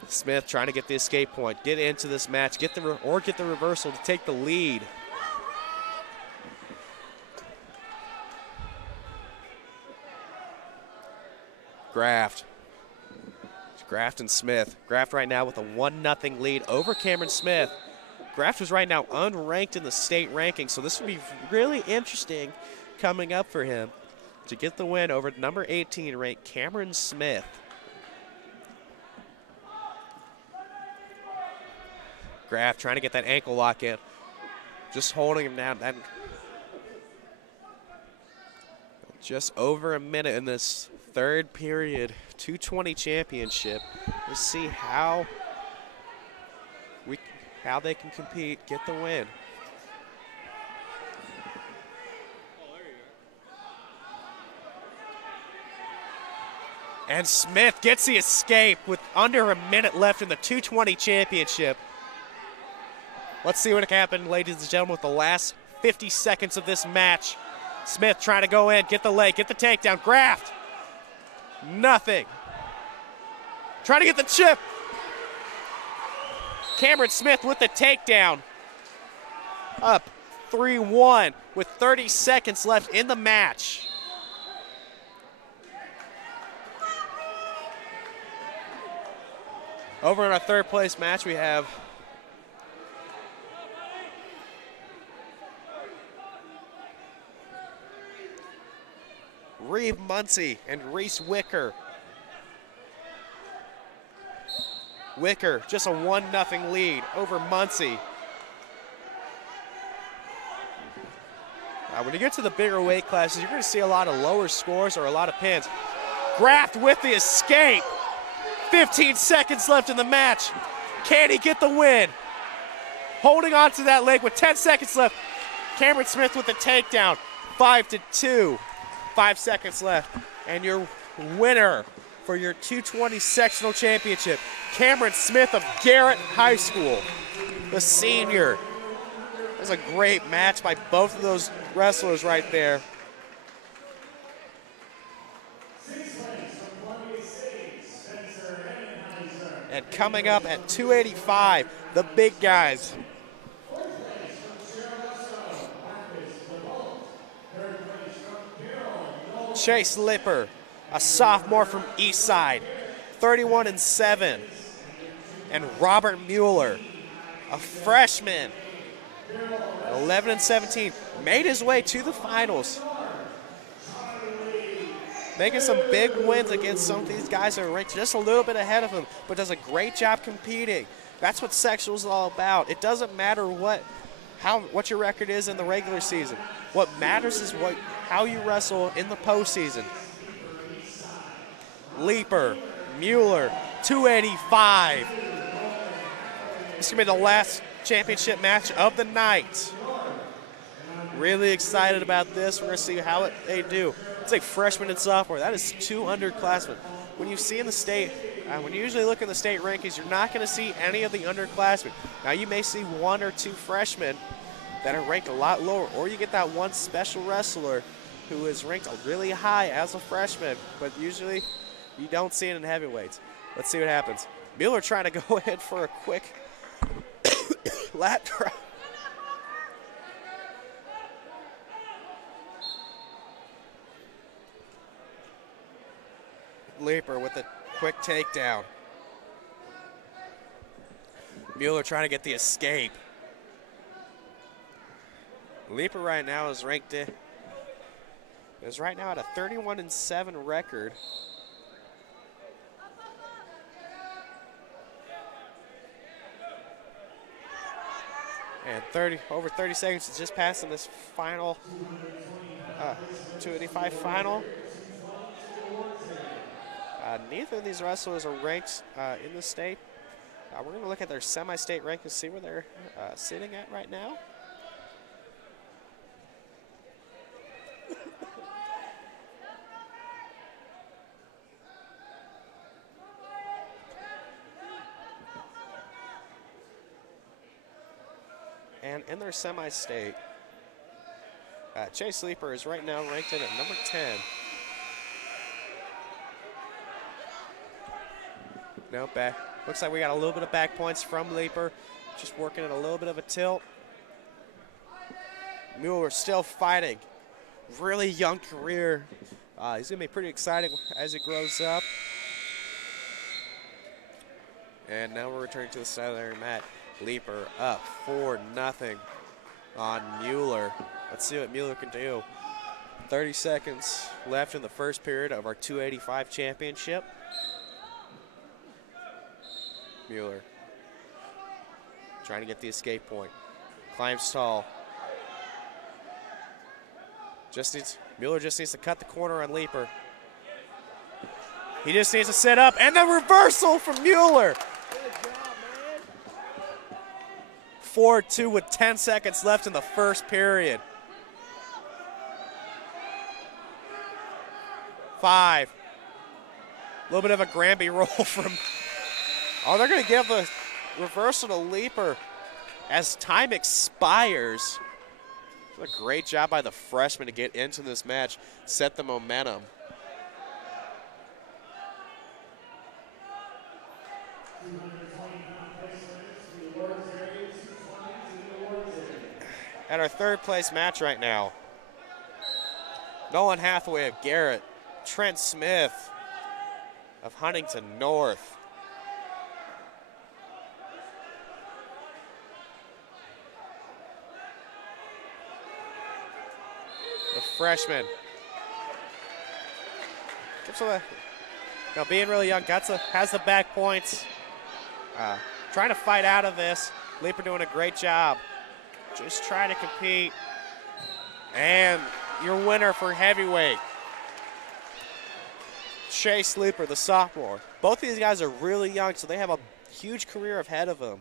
Smith trying to get the escape point, get into this match, get the reversal to take the lead. Graft and Smith. Graft right now with a 1-0 lead over Cameron Smith. Graft is right now unranked in the state ranking, so this would be really interesting coming up for him to get the win over number 18 ranked Cameron Smith. Graft trying to get that ankle lock in. Just holding him down. Just over a minute in this third period, 220 championship. We'll see how they can compete, get the win. And Smith gets the escape with under a minute left in the 220 championship. Let's see what can happen, ladies and gentlemen, with the last 50 seconds of this match. Smith trying to go in, get the leg, get the takedown. Graft. Nothing. Trying to get the chip. Cameron Smith with the takedown. Up 3-1 with 30 seconds left in the match. Over in our third place match, we have Reeve Muncie and Reese Wicker. Wicker, just a 1-0 lead over Muncie. When you get to the bigger weight classes, you're going to see a lot of lower scores or a lot of pins. Graft with the escape. 15 seconds left in the match. Can he get the win? Holding on to that leg with 10 seconds left. Cameron Smith with the takedown. 5-2. 5 seconds left. And your winner for your 220 sectional championship, Cameron Smith of Garrett High School, the senior. That was a great match by both of those wrestlers right there. And coming up at 285, the big guys. Chase Lipper, a sophomore from Eastside, 31-7. And Robert Mueller, a freshman, 11-17, made his way to the finals. Making some big wins against some of these guys that are ranked just a little bit ahead of him, but does a great job competing. That's what sectional is all about. It doesn't matter what your record is in the regular season. What matters is how you wrestle in the postseason. Leaper, Mueller, 285. This is going to be the last championship match of the night. Really excited about this. We're going to see how they do. It's like freshman and sophomore. That is 2 underclassmen. When you see in the state, when you usually look in the state rankings, you're not going to see any of the underclassmen. Now you may see 1 or 2 freshmen that are ranked a lot lower, or you get that one special wrestler who is ranked really high as a freshman, but usually you don't see it in heavyweights. Let's see what happens. Mueller trying to go in for a quick lat drop. Leaper with a quick takedown. Mueller trying to get the escape. Leaper right now is ranked at a 31-7 record. And over 30 seconds is just passing this final 285 final. Neither of these wrestlers are ranked in the state. We're going to look at their semi-state rank and see where they're sitting at right now. And in their semi-state, Chase Leaper is right now ranked in at number 10. No, back. Looks like we got a little bit of back points from Leaper. Just working at a little bit of a tilt. Mueller still fighting. Really young career. He's going to be pretty exciting as he grows up. And now we're returning to the side of the mat. Leaper up 4-0 on Mueller. Let's see what Mueller can do. 30 seconds left in the first period of our 285 championship. Mueller trying to get the escape point. Climbs tall. Mueller just needs to cut the corner on Leaper. He just needs to sit up, and the reversal from Mueller. 4-2 with 10 seconds left in the first period. 5. A little bit of a Granby roll from. Oh, they're going to give a reversal to Leaper as time expires. A great job by the freshman to get into this match, set the momentum. At our third place match right now, Nolan Hathaway of Garrett, Trent Smith of Huntington North. The freshman. Being really young, has the back points. Trying to fight out of this. Leaper doing a great job. Just trying to compete. And your winner for heavyweight, Chase Leaper, the sophomore. Both of these guys are really young, so they have a huge career ahead of them.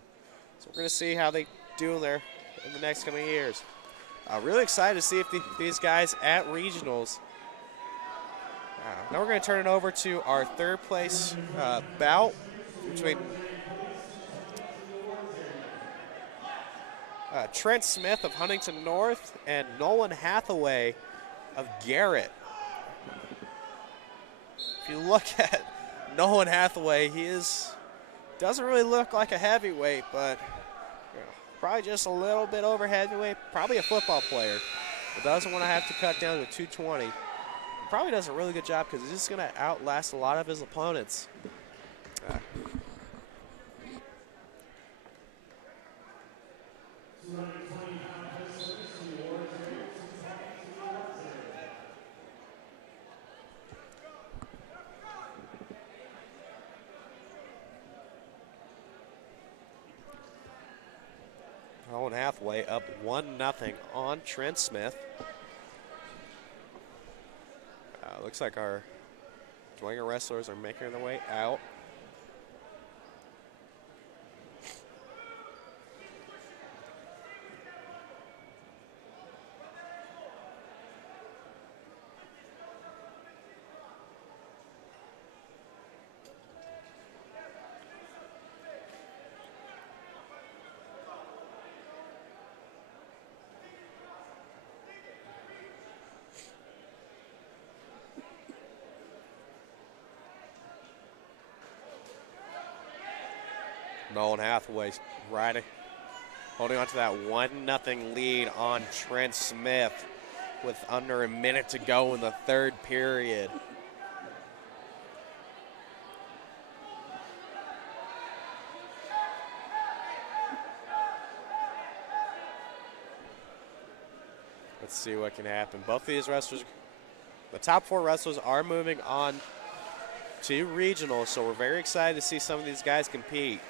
So we're going to see how they do in the next coming years. Really excited to see if these guys at regionals. Now we're going to turn it over to our third place bout between Trent Smith of Huntington North and Nolan Hathaway of Garrett. If you look at Nolan Hathaway, doesn't really look like a heavyweight, but probably just a little bit over heavyweight. Probably a football player, but doesn't want to have to cut down to 220. Probably does a really good job because he's just going to outlast a lot of his opponents. Nolan Hathaway up 1-0 on Trent Smith. Looks like our Dwenger wrestlers are making their way out. Nolan Hathaway's riding, holding on to that 1-0 lead on Trent Smith with under a minute to go in the third period. Let's see what can happen. Both of these wrestlers, the top 4 wrestlers, are moving on to regionals, so we're very excited to see some of these guys compete.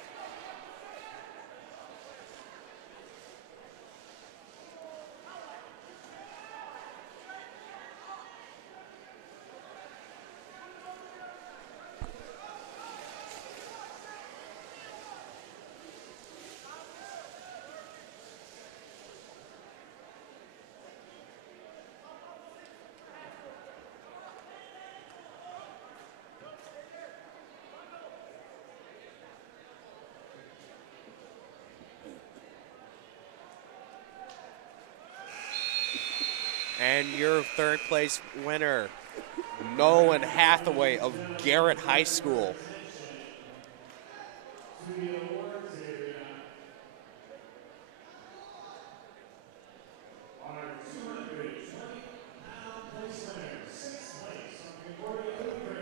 And your third place winner, Nolan Hathaway of Garrett High School.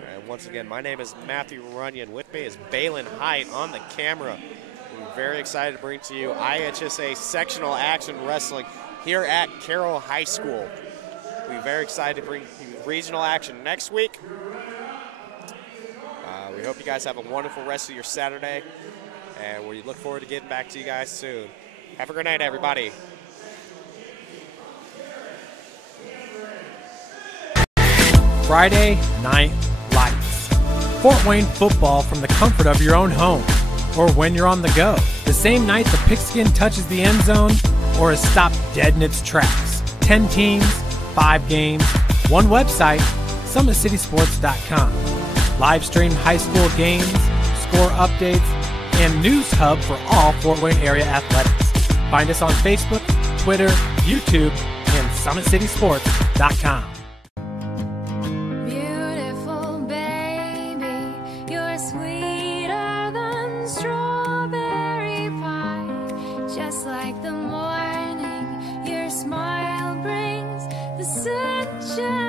And once again, my name is Matthew Runyon. With me is Balin Height on the camera. We're very excited to bring to you IHSA sectional action wrestling here at Carroll High School. We're very excited to bring you regional action next week. We hope you guys have a wonderful rest of your Saturday, and we look forward to getting back to you guys soon. Have a great night, everybody. Friday Night Lights. Fort Wayne football from the comfort of your own home, or when you're on the go. The same night the pigskin touches the end zone, or is stopped dead in its tracks. 10 teams, 5 games, one website, SummitCitySports.com. Live stream high school games, score updates, and news hub for all Fort Wayne area athletics. Find us on Facebook, Twitter, YouTube, and SummitCitySports.com. Beautiful baby, you're sweeter than strawberry pie. Just like the morning, your smile brings the sunshine.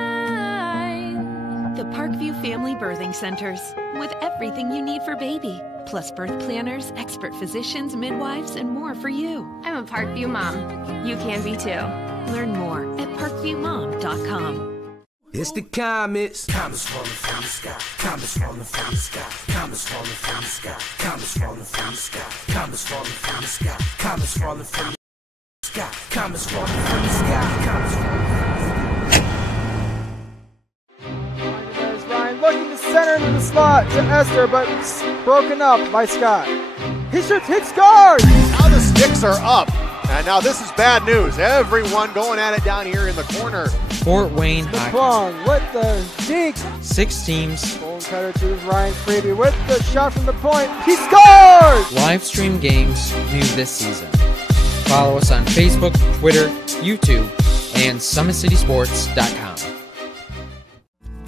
The Parkview Family Birthing Centers, with everything you need for baby, plus birth planners, expert physicians, midwives, and more for you. I'm a Parkview mom. You can be too. Learn more at parkviewmom.com. It's the comets. Comets falling from the sky. Comets falling from the sky. Comets falling from the sky. Comets falling from the sky. Comets falling from the sky. Comets falling from the sky. Comets falling from the sky. Comets falling from the sky. There's Ryan looking to center into the slot to Esther, but broken up by Scott. He shoots, hit, scores! Now the sticks are up. And now this is bad news. Everyone going at it down here in the corner. Fort Wayne The High. Prong with the deke. 6 teams. Bone cutter to Ryan Freeby with the shot from the point. He scores! Live stream games new this season. Follow us on Facebook, Twitter, YouTube, and SummitCitySports.com.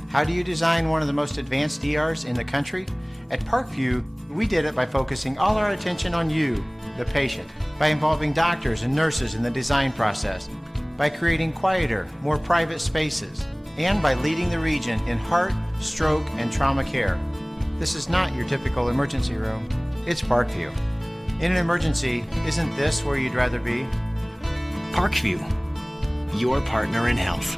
How do you design one of the most advanced ERs in the country? At Parkview, we did it by focusing all our attention on you, the patient, by involving doctors and nurses in the design process, by creating quieter, more private spaces, and by leading the region in heart, stroke, and trauma care. This is not your typical emergency room. It's Parkview. In an emergency, isn't this where you'd rather be? Parkview, your partner in health.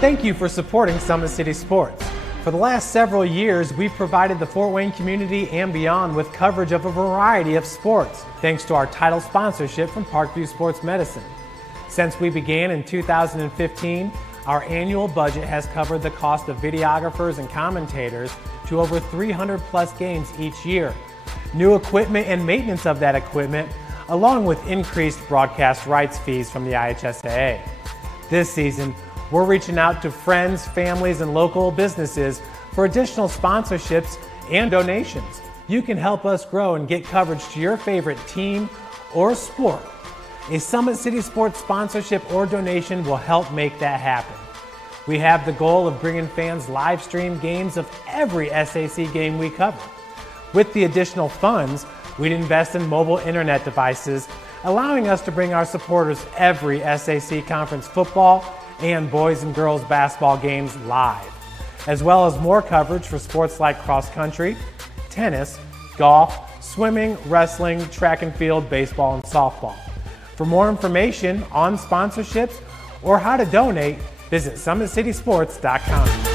Thank you for supporting Summit City Sports. For the last several years, we've provided the Fort Wayne community and beyond with coverage of a variety of sports, thanks to our title sponsorship from Parkview Sports Medicine. Since we began in 2015, our annual budget has covered the cost of videographers and commentators to over 300 plus games each year. New equipment and maintenance of that equipment, along with increased broadcast rights fees from the IHSAA. This season, we're reaching out to friends, families, and local businesses for additional sponsorships and donations. You can help us grow and get coverage to your favorite team or sport. A Summit City Sports sponsorship or donation will help make that happen. We have the goal of bringing fans live stream games of every SAC game we cover. With the additional funds, we'd invest in mobile internet devices, allowing us to bring our supporters every SAC conference football and boys and girls basketball games live, as well as more coverage for sports like cross country, tennis, golf, swimming, wrestling, track and field, baseball, and softball. For more information on sponsorships or how to donate, visit SummitCitySports.com.